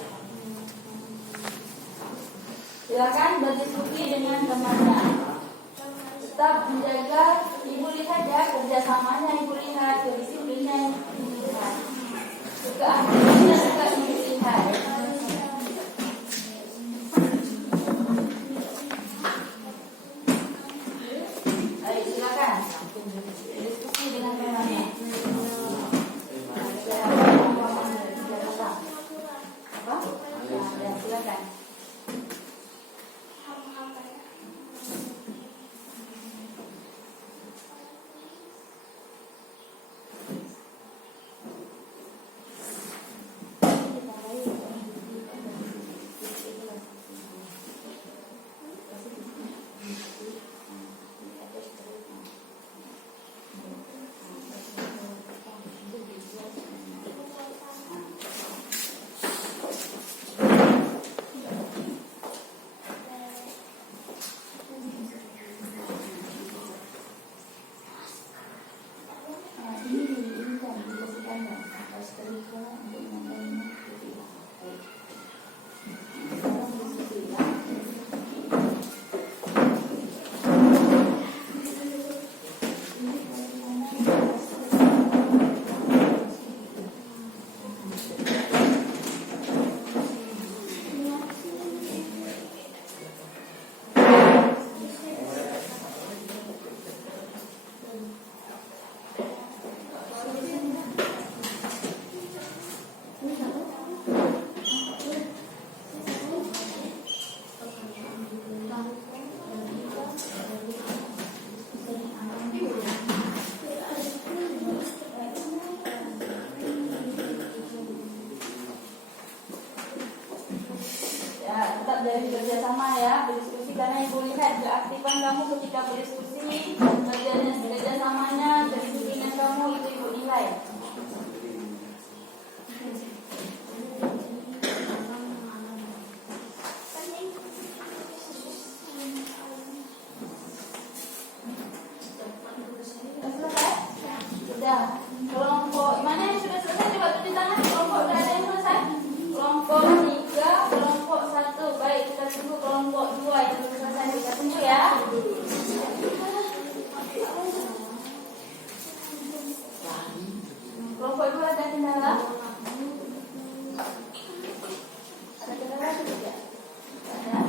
Setrika untuk menambahnya rupiah. Baik. Ya, tetap dari bekerja sama ya, berdiskusi karena ibu lihat keaktifan kamu ketika berdiskusi, kerja samanya, kedisiplinan kamu itu ibu nilai. Sudah selesai? Sudah. Kelompok mana yang sudah selesai? Coba tunjuk tangan. Kelompok sudah ada yang selesai? Kelompok 3, kelompok 1. Baik, kita tunggu kelompok 2 yang belum selesai. Kita tunggu ya. Kelompok 2 ada kendala? Ada kendala atau tidak? Ada.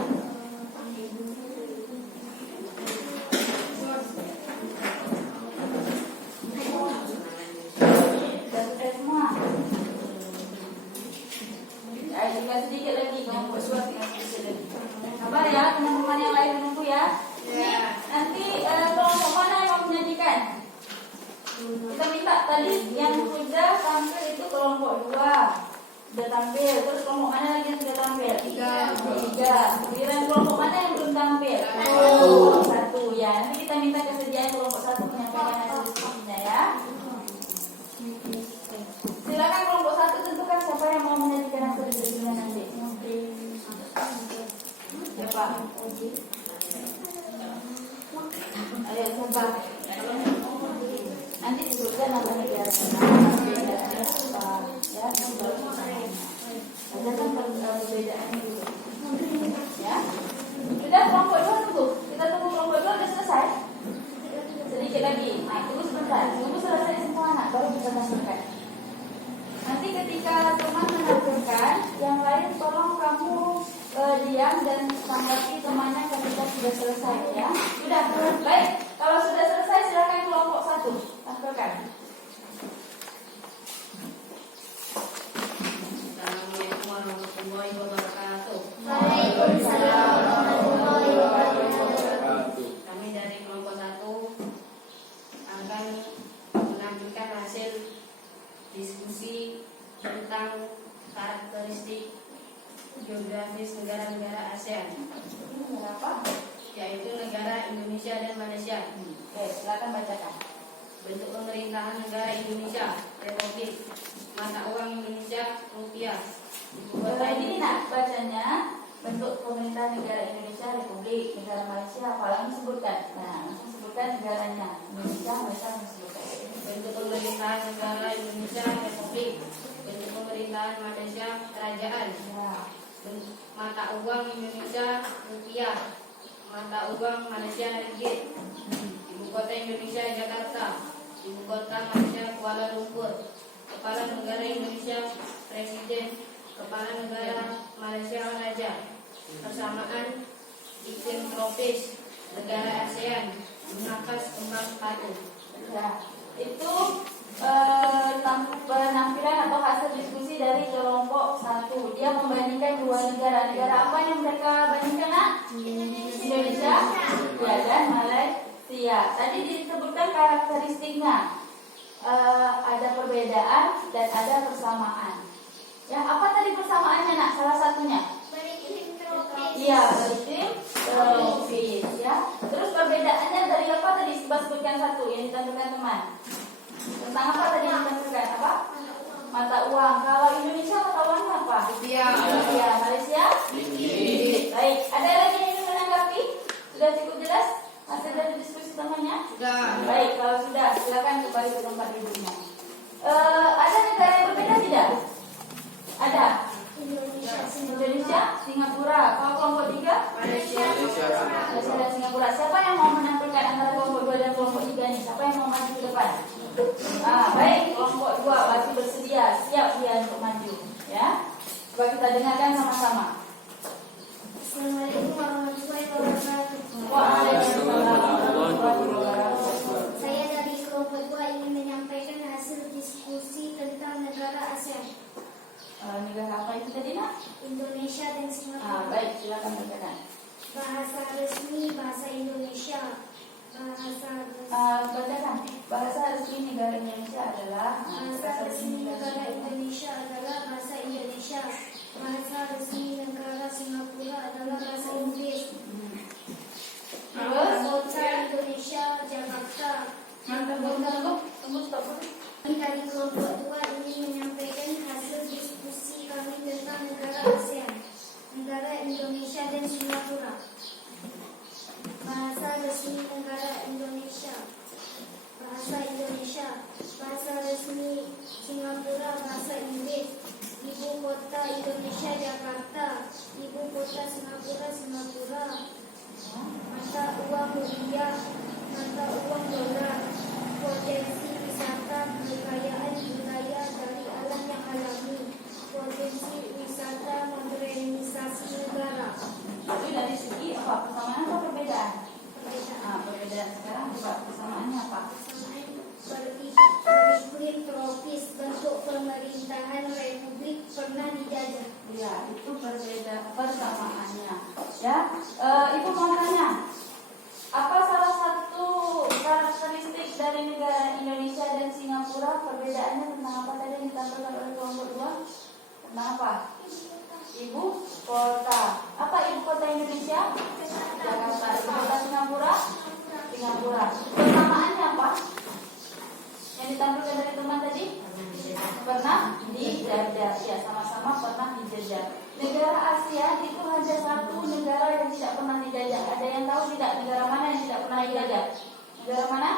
Sudah selesai semua. Ya, juga sedikit lagi kelompok 2 tinggal sedikit lagi. Sabar ya, teman-teman yang lain menunggu ya. Nanti kelompok mana yang mau menyajikan? Kita minta tadi yang sudah tampil itu kelompok 2 sudah tampil. Terus kelompok mana lagi yang sudah tampil? 3. Kemudian kelompok mana yang belum tampil? Kelompok 1 ya. Nanti kita minta kesediaan kelompok 1 menyampaikan hasil diskusinya ya. Silakan kelompok 1 tentukan siapa yang mau menyajikan hasil diskusinya nanti. Siapa? Ayo siapa? Nanti disebutkan nama negara ya, ada kan perbedaannya gitu ya. Sudah kelompok 2 tunggu, kita tunggu kelompok 2 sudah selesai. Sedikit lagi, tunggu sebentar, tunggu selesai semua anak baru kita masukkan. Nanti ketika teman menampilkan, yang lain tolong kamu diam dan tanggapi temannya ketika sudah selesai ya. Sudah, baik. Kalau sudah selesai silakan kelompok 1 tampilkan. Assalamualaikum warahmatullahi wabarakatuh. Waalaikumsalam warahmatullahi wabarakatuh. Kami dari kelompok 1 akan menampilkan hasil diskusi tentang karakteristik geografis negara-negara ASEAN, Berapa? yaitu negara Indonesia dan Malaysia. Oke, silakan bacakan. Bentuk pemerintahan negara Indonesia, Republik. Mata uang Indonesia, rupiah. Ibu kota Ini nak bacanya bentuk pemerintahan negara Indonesia, Republik, negara Malaysia, apalagi sebutkan. Nah, langsung sebutkan negaranya. Indonesia, Malaysia, sebutkan. bentuk pemerintahan negara Indonesia, Republik. Bentuk pemerintahan Malaysia, kerajaan. Ya. Mata uang Indonesia, rupiah. Mata uang Malaysia, ringgit. Ibu kota Indonesia, Jakarta. Ibu kota Malaysia, Kuala Lumpur. Kepala negara Indonesia, Presiden. Kepala negara Malaysia, Raja. Persamaan iklim tropis negara ASEAN. Nafas kembang padu. Ya. Itu penampilan atau hasil diskusi dari kelompok 1. Dia membandingkan 2 negara. Negara apa yang mereka bandingkan, nak? Indonesia ya, dan Malaysia. Tadi disebutkan karakteristiknya. Ada perbedaan dan ada persamaan. Ya, apa tadi persamaannya, nak? Salah satunya. Iya, beriklim tropis ya. Terus perbedaannya dari apa tadi? Sebutkan satu yang ditampilkan teman. Tentang apa tadi yang ditampilkan? Apa? Mata uang. Kalau Indonesia mata uangnya apa? Rupiah. Iya, Malaysia? Baik, ada lagi yang ingin menanggapi? Sudah cukup jelas hasil dari diskusi temannya? Sudah. Baik, kalau sudah silakan kembali ke tempat duduknya. Ada negara yang berbeda tidak? Silakan sama-sama. Assalamualaikum warahmatullahi wabarakatuh. Waalaikumsalam warahmatullahi wabarakatuh. Saya dari kelompok 2 ingin menyampaikan hasil diskusi tentang negara ASEAN, Negara apa itu tadi, Nak? Indonesia dan Singapura. Baik, silakan berkenan. Bahasa resmi bahasa Indonesia. Bahasa resmi negara Indonesia adalah Bahasa resmi negara Indonesia adalah bahasa Indonesia. Bahasa resmi negara Singapura adalah bahasa Inggris. Kota Indonesia Jakarta. Tunggu, stop. Kami dari kelompok 2 ingin menyampaikan hasil diskusi kami tentang negara ASEAN, negara Indonesia dan Singapura. Bahasa resmi negara Indonesia, bahasa Indonesia. Bahasa resmi Singapura, bahasa Inggris. Ibu kota Indonesia Jakarta. Ibu kota Singapura Singapura. Mata uang rupiah, mata uang dolar. Potensi wisata, kekayaan budaya dari alam yang alami. Potensi wisata, modernisasi negara. Itu dari segi apa? Persamaan atau perbedaan? Perbedaan. Perbedaan. Sekarang coba persamaannya apa? Beriklim tropis, bentuk pemerintahan republik pernah dijajah. Ya, itu perbedaan persamaannya. Ya, Ibu mau tanya, apa salah satu karakteristik dari negara Indonesia dan Singapura? Perbedaannya tentang apa tadi yang ditampilkan oleh kelompok 2? Tentang apa? Ibu kota. Apa ibu kota Indonesia? Jakarta. Ibu kota Singapura? Singapura. Persamaannya apa? Yang ditampilkan dari teman tadi? Pernah dijajah. Ya, sama-sama pernah dijajah. Negara Asia itu hanya satu negara yang tidak pernah dijajah. Ada yang tahu tidak negara mana yang tidak pernah dijajah? Negara mana?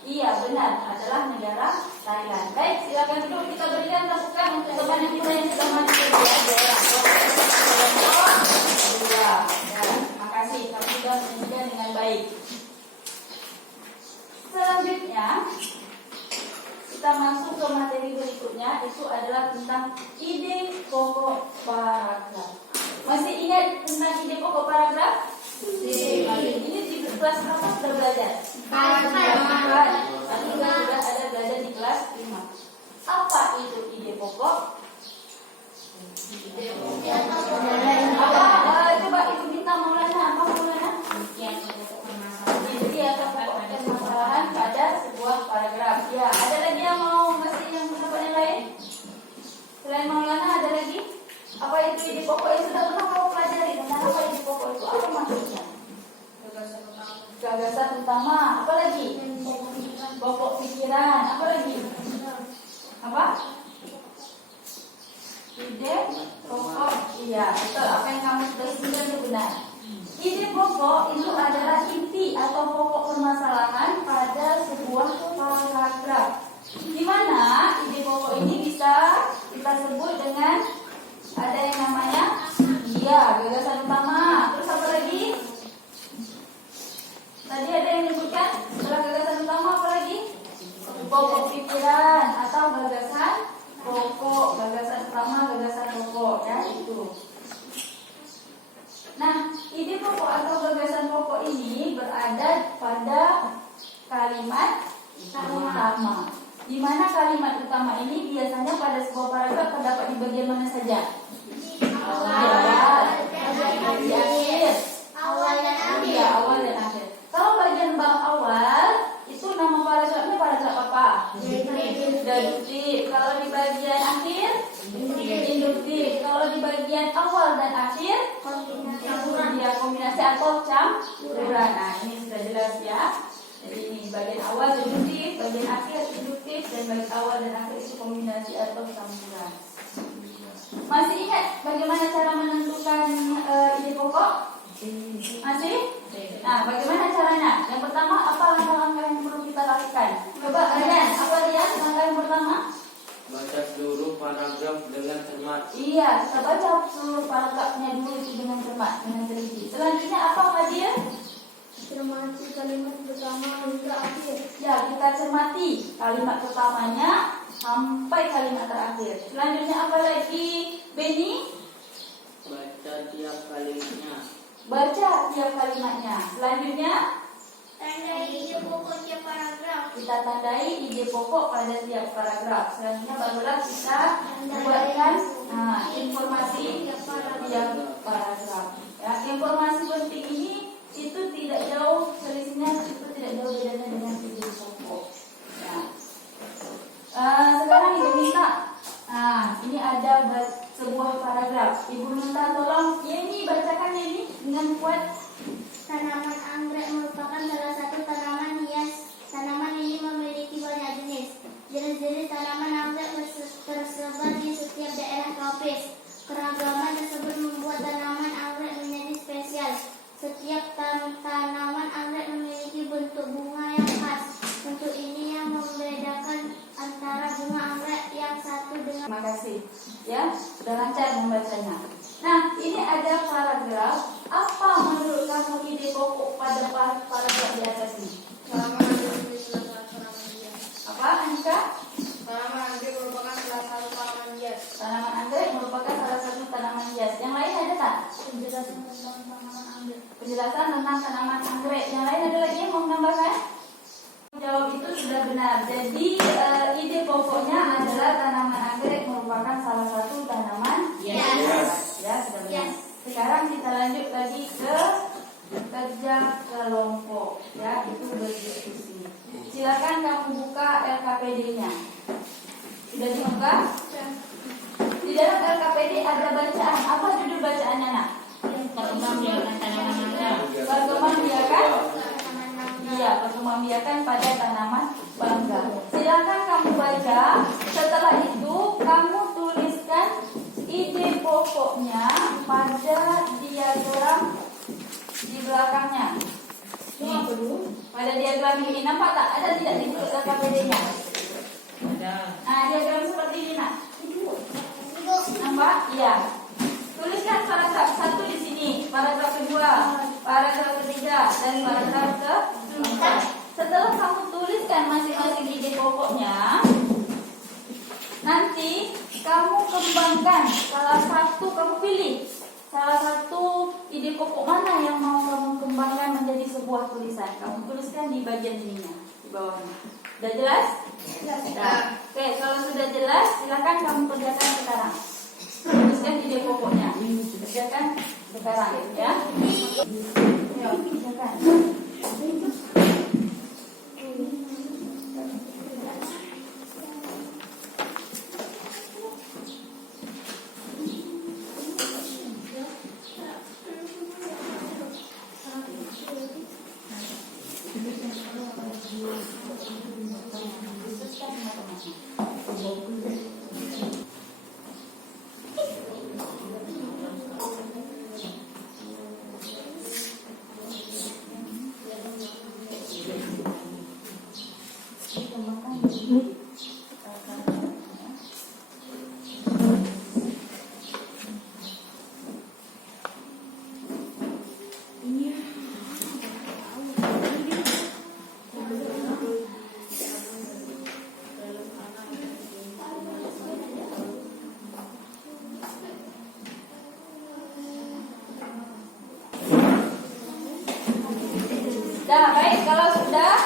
Iya, benar, adalah negara Thailand. Baik, silakan dulu kita berikan tepuk tangan untuk teman kita yang sudah maju ke ya, makasih, kamu sudah menunjukkan dengan baik. Selanjutnya kita masuk ke materi berikutnya, itu adalah tentang ide pokok paragraf. Masih ingat tentang ide pokok paragraf? Ini di kelas berapa sudah belajar? Tadi sudah ada belajar di kelas 5. Apa itu ide pokok? Coba Ibu minta Maulana, apa Maulana? Inti atau pokok permasalahan pada sebuah paragraf. Ya, ada lagi yang mau masih yang pendapat yang lain? Selain Maulana ada lagi? Apa itu ide pokok yang sudah pernah kamu pelajari? Tentang apa ide pokok itu? Apa maksudnya? Gagasan utama. Apa lagi? Pokok pikiran. Apa lagi? Apa? Ide pokok. Iya, betul. Apa yang kamu sudah sebutkan itu benar. Ide pokok itu adalah inti atau pokok permasalahan pada sebuah paragraf. Di mana ide pokok ini bisa kita sebut dengan ada yang namanya gagasan utama. Terus apa lagi? Tadi ada yang menyebutkan setelah gagasan utama apa lagi? Pokok pikiran atau gagasan pokok, gagasan utama, gagasan pokok, ya itu. Nah, ide pokok atau gagasan pokok ini berada pada kalimat utama. Di mana kalimat utama ini biasanya pada sebuah paragraf terdapat di bagian mana saja? Awal, di akhir. Awal dan akhir. Iya, awal dan akhir. Kalau bagian bab awal itu nama paragrafnya paragraf apa? Deduktif. Kalau di bagian akhir induktif. Kalau di bagian awal dan akhir kombinasi atau campuran. Nah, ini sudah jelas ya. Jadi ini bagian awal deduktif, bagian akhir induktif, dan bagian awal dan akhir itu kombinasi atau campuran. Masih ingat bagaimana cara menentukan ide pokok? Masih? Nah, bagaimana caranya? Yang pertama, apa langkah-langkah yang perlu kita lakukan? Coba kalian, apa dia langkah yang pertama? Baca seluruh paragraf dengan cermat. Iya, kita baca seluruh paragrafnya dulu itu dengan cermat, dengan teliti. Selanjutnya apa Fadil? Cermati kalimat pertama hingga akhir. Ya, kita cermati kalimat pertamanya sampai kalimat terakhir. Selanjutnya apa lagi, Beni? Baca tiap kalimatnya. Baca tiap kalimatnya. Selanjutnya Tandai ide pokok tiap paragraf. kita tandai ide pokok pada tiap paragraf. Selanjutnya barulah kita buatkan informasi tiap paragraf. Ya, informasi penting ini itu tidak jauh selisihnya, itu tidak jauh bedanya dengan ide pokok. Ya. Sekarang Ibu minta, ini ada sebuah paragraf. Ibu minta tolong, ini bacakan ini dengan kuat. Tanaman anggrek merupakan salah satu tanaman hias. Tanaman ini memiliki banyak jenis. Jenis-jenis tanaman anggrek tersebar di setiap daerah tropis. Keragaman tersebut membuat tanaman anggrek menjadi spesial. Setiap tanaman anggrek memiliki bentuk bunga yang khas. Bentuk ini yang membedakan antara bunga anggrek yang satu dengan. Terima kasih. Ya, sudah lancar membacanya. Nah, ini ada paragraf. Apa menurut kamu ide pokok pada paragraf di atas ini? Tanaman anggrek menjadi salah satu tanaman hias. Apa, Anka? Tanaman anggrek merupakan salah satu tanaman hias. Tanaman anggrek merupakan salah satu tanaman hias. Yang lain ada tak? Penjelasan tentang tanaman anggrek. Penjelasan tentang tanaman anggrek. Yang lain ada lagi yang mau menambahkan? Jawab itu sudah benar. Jadi ide pokoknya adalah tanaman anggrek merupakan salah satu tanaman hias. Ya, sudah benar. Yes. Sekarang kita lanjut lagi ke kerja kelompok. Ya, itu berdiskusi. Silakan kamu buka LKPD-nya. Sudah dibuka? Di dalam LKPD ada bacaan. Apa judul bacaannya, Nak? Perkembangbiakan tanaman mangga. Perkembangbiakan? Iya, perkembangbiakan pada tanaman mangga. Silakan kamu baca. Setelah itu kamu tuliskan ide pokoknya pada diagram di belakangnya. Nih, pada diagram ini nampak tak? Ada tidak di LKPD-nya? Ada. Nah, diagram seperti ini, Nak. Nampak? Iya. Tuliskan paragraf 1 di sini, paragraf kedua, paragraf ketiga, dan paragraf keempat. Setelah kamu tuliskan masing-masing ide pokoknya, nanti kamu kembangkan salah satu, kamu pilih salah satu ide pokok mana yang mau kamu kembangkan menjadi sebuah tulisan. Kamu tuliskan di bagian ininya, di bawahnya. Sudah jelas? Sudah. Oke, kalau sudah jelas, silakan kamu kerjakan sekarang. Tuliskan ide pokoknya. Kerjakan sekarang, ya. Ayo, kerjakan. Nah, baik, kalau sudah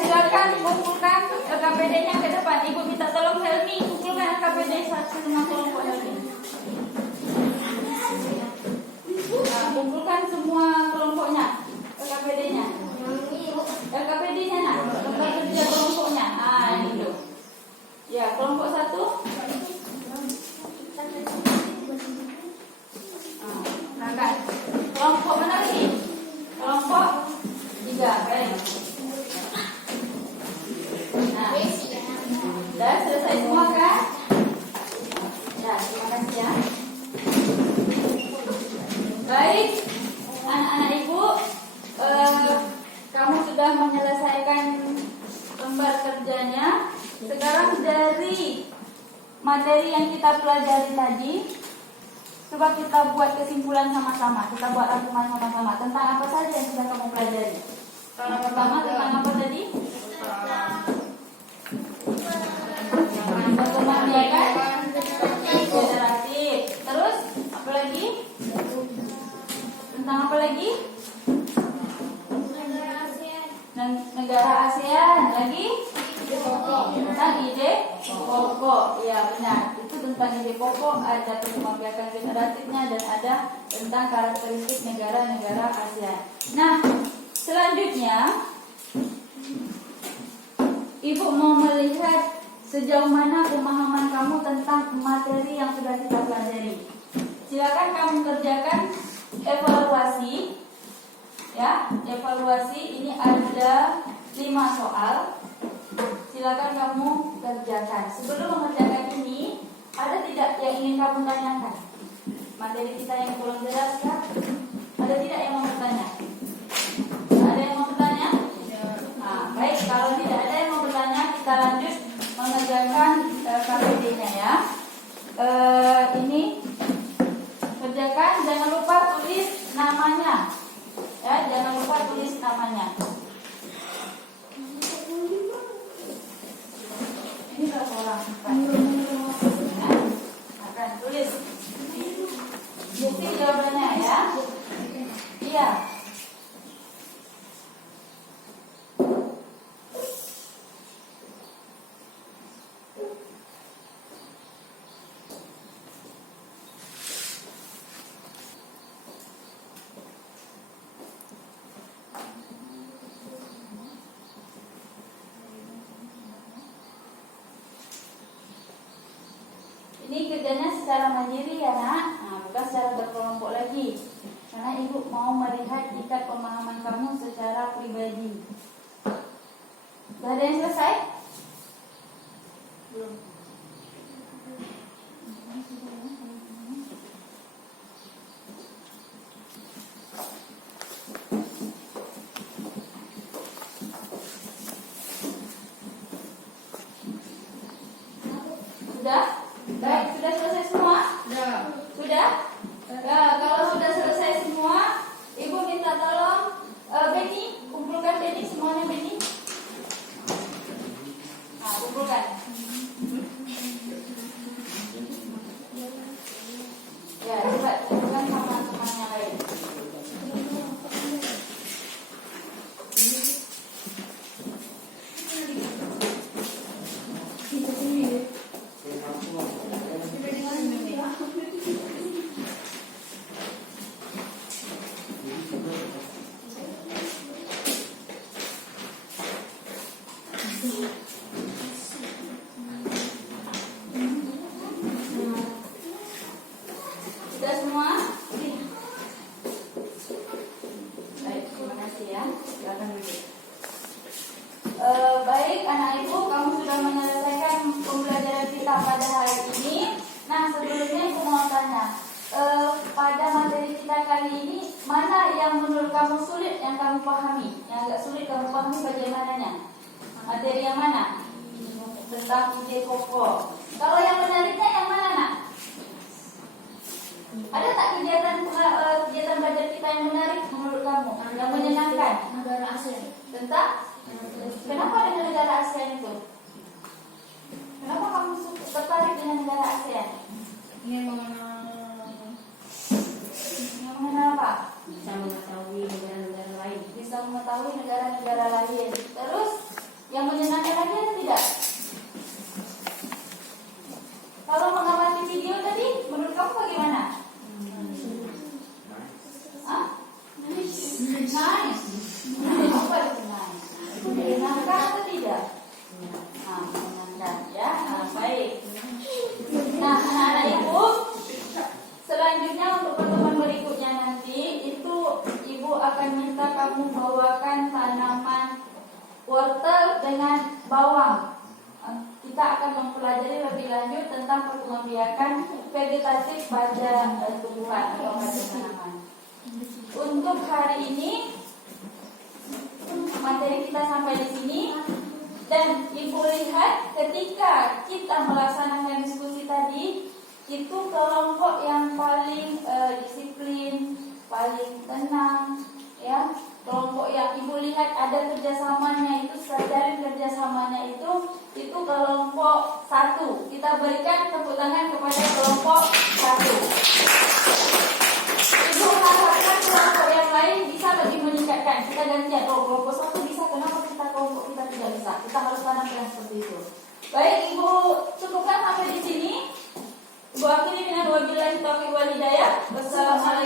silakan kumpulkan LKPD-nya ke depan. Ibu minta tolong Helmi kumpulkan LKPD satu dengan kelompok Helmi. Nah, kumpulkan semua kelompoknya, LKPD-nya. LKPD-nya, nak, lembar kerja kelompoknya. Ini dulu. Ya, kelompok 1. Angkat. Kelompok mana lagi? Kelompok 3, baik. Nah, sudah selesai semua kan? Ya, terima kasih ya. Baik, anak-anak ibu, kamu sudah menyelesaikan lembar kerjanya. Sekarang dari materi yang kita pelajari tadi, coba kita buat kesimpulan sama-sama. Kita buat rangkuman sama-sama tentang apa saja yang sudah kamu pelajari. Yang pertama tentang apa tadi? Perkembangbiakan generatif. Terus apa lagi? Negara ASEAN. Negara ASEAN. Lagi? Tentang ide pokok. Ya benar. Itu tentang ide pokok. Ada perkembangbiakan generatifnya dan ada tentang karakteristik negara-negara ASEAN. Nah, selanjutnya Ibu mau melihat sejauh mana pemahaman kamu tentang materi yang sudah kita pelajari. Silakan kamu kerjakan evaluasi. Ya, evaluasi ini ada 5 soal. Silakan kamu kerjakan. Sebelum mengerjakan ini, ada tidak yang ingin kamu tanyakan? Materi kita yang belum jelas kah? Ada tidak yang mau bertanya? Ada yang mau bertanya? Nah, baik, kalau tidak ada yang mau bertanya, kita lanjut mengerjakan KBD-nya ya. Ini kerjakan, jangan lupa tulis namanya. Ya, jangan lupa tulis namanya. Ini berapa orang? Ya, akan tulis bukti jawabannya ya. Iya. Ini kerjanya secara mandiri ya nak, nah, bukan secara berkelompok lagi. Karena ibu mau melihat tingkat pemahaman kamu secara pribadi. Sudah ada yang selesai? Belum. Sudah? Baik, sudah selesai semua? Sudah? Nah, kalau sudah selesai semua, Ibu minta tolong Beni, kumpulkan Beni, semuanya Beni. Nah, kumpulkan. Ya, coba kumpulkan sama teman yang lain. Sudah semua? Baik, terima kasih ya. Silakan duduk. Baik, anak ibu, kamu sudah menyelesaikan pembelajaran kita pada hari ini. Nah, sebelumnya ibu mau tanya, pada materi kita kali ini, mana yang menurut kamu sulit yang kamu pahami? Yang agak sulit kamu pahami bagaimananya? Materi yang mana? Tentang ide pokok. Kalau yang menariknya yang mana nak? Ada tak kegiatan belajar kita yang menarik menurut kamu? Yang menyenangkan? Negara ASEAN. Tentang? Kenapa dengan negara ASEAN itu? Kenapa kamu tertarik dengan negara ASEAN? Ingin mengenal, Yang mengenal apa? bisa mengetahui negara-negara lain. Bisa mengetahui negara-negara lain. Terus yang menyenangkan lagi ada tidak? Kalau mengamati video tadi, menurut kamu bagaimana? Hah? Nice. Apa itu nice? Menyenangkan atau tidak? Nah, menyenangkan ya. Nah, baik. Nah, anak-anak ibu, selanjutnya untuk pertemuan berikutnya nanti itu ibu akan minta kamu bawakan tanaman wortel dengan bawang. Kita akan mempelajari lebih lanjut tentang perkembangbiakan vegetatif pada tumbuhan atau pada tanaman. Untuk hari ini materi kita sampai di sini dan ibu lihat ketika kita melaksanakan diskusi tadi itu kelompok yang paling disiplin, paling tenang, ya. Kelompok yang ibu lihat ada kerjasamanya itu, sadari kerjasamanya itu kelompok 1. Kita berikan tepuk tangan kepada kelompok 1. Ibu harapkan kelompok yang lain kan? Kita gantian. Oh, kelompok satu bisa, kenapa kelompok kita tidak bisa? Kita harus tanamkan seperti itu. Baik, Ibu cukupkan sampai di sini. Ibu akhiri dengan wabillahi taufiq wal hidayah. Wassalamualaikum.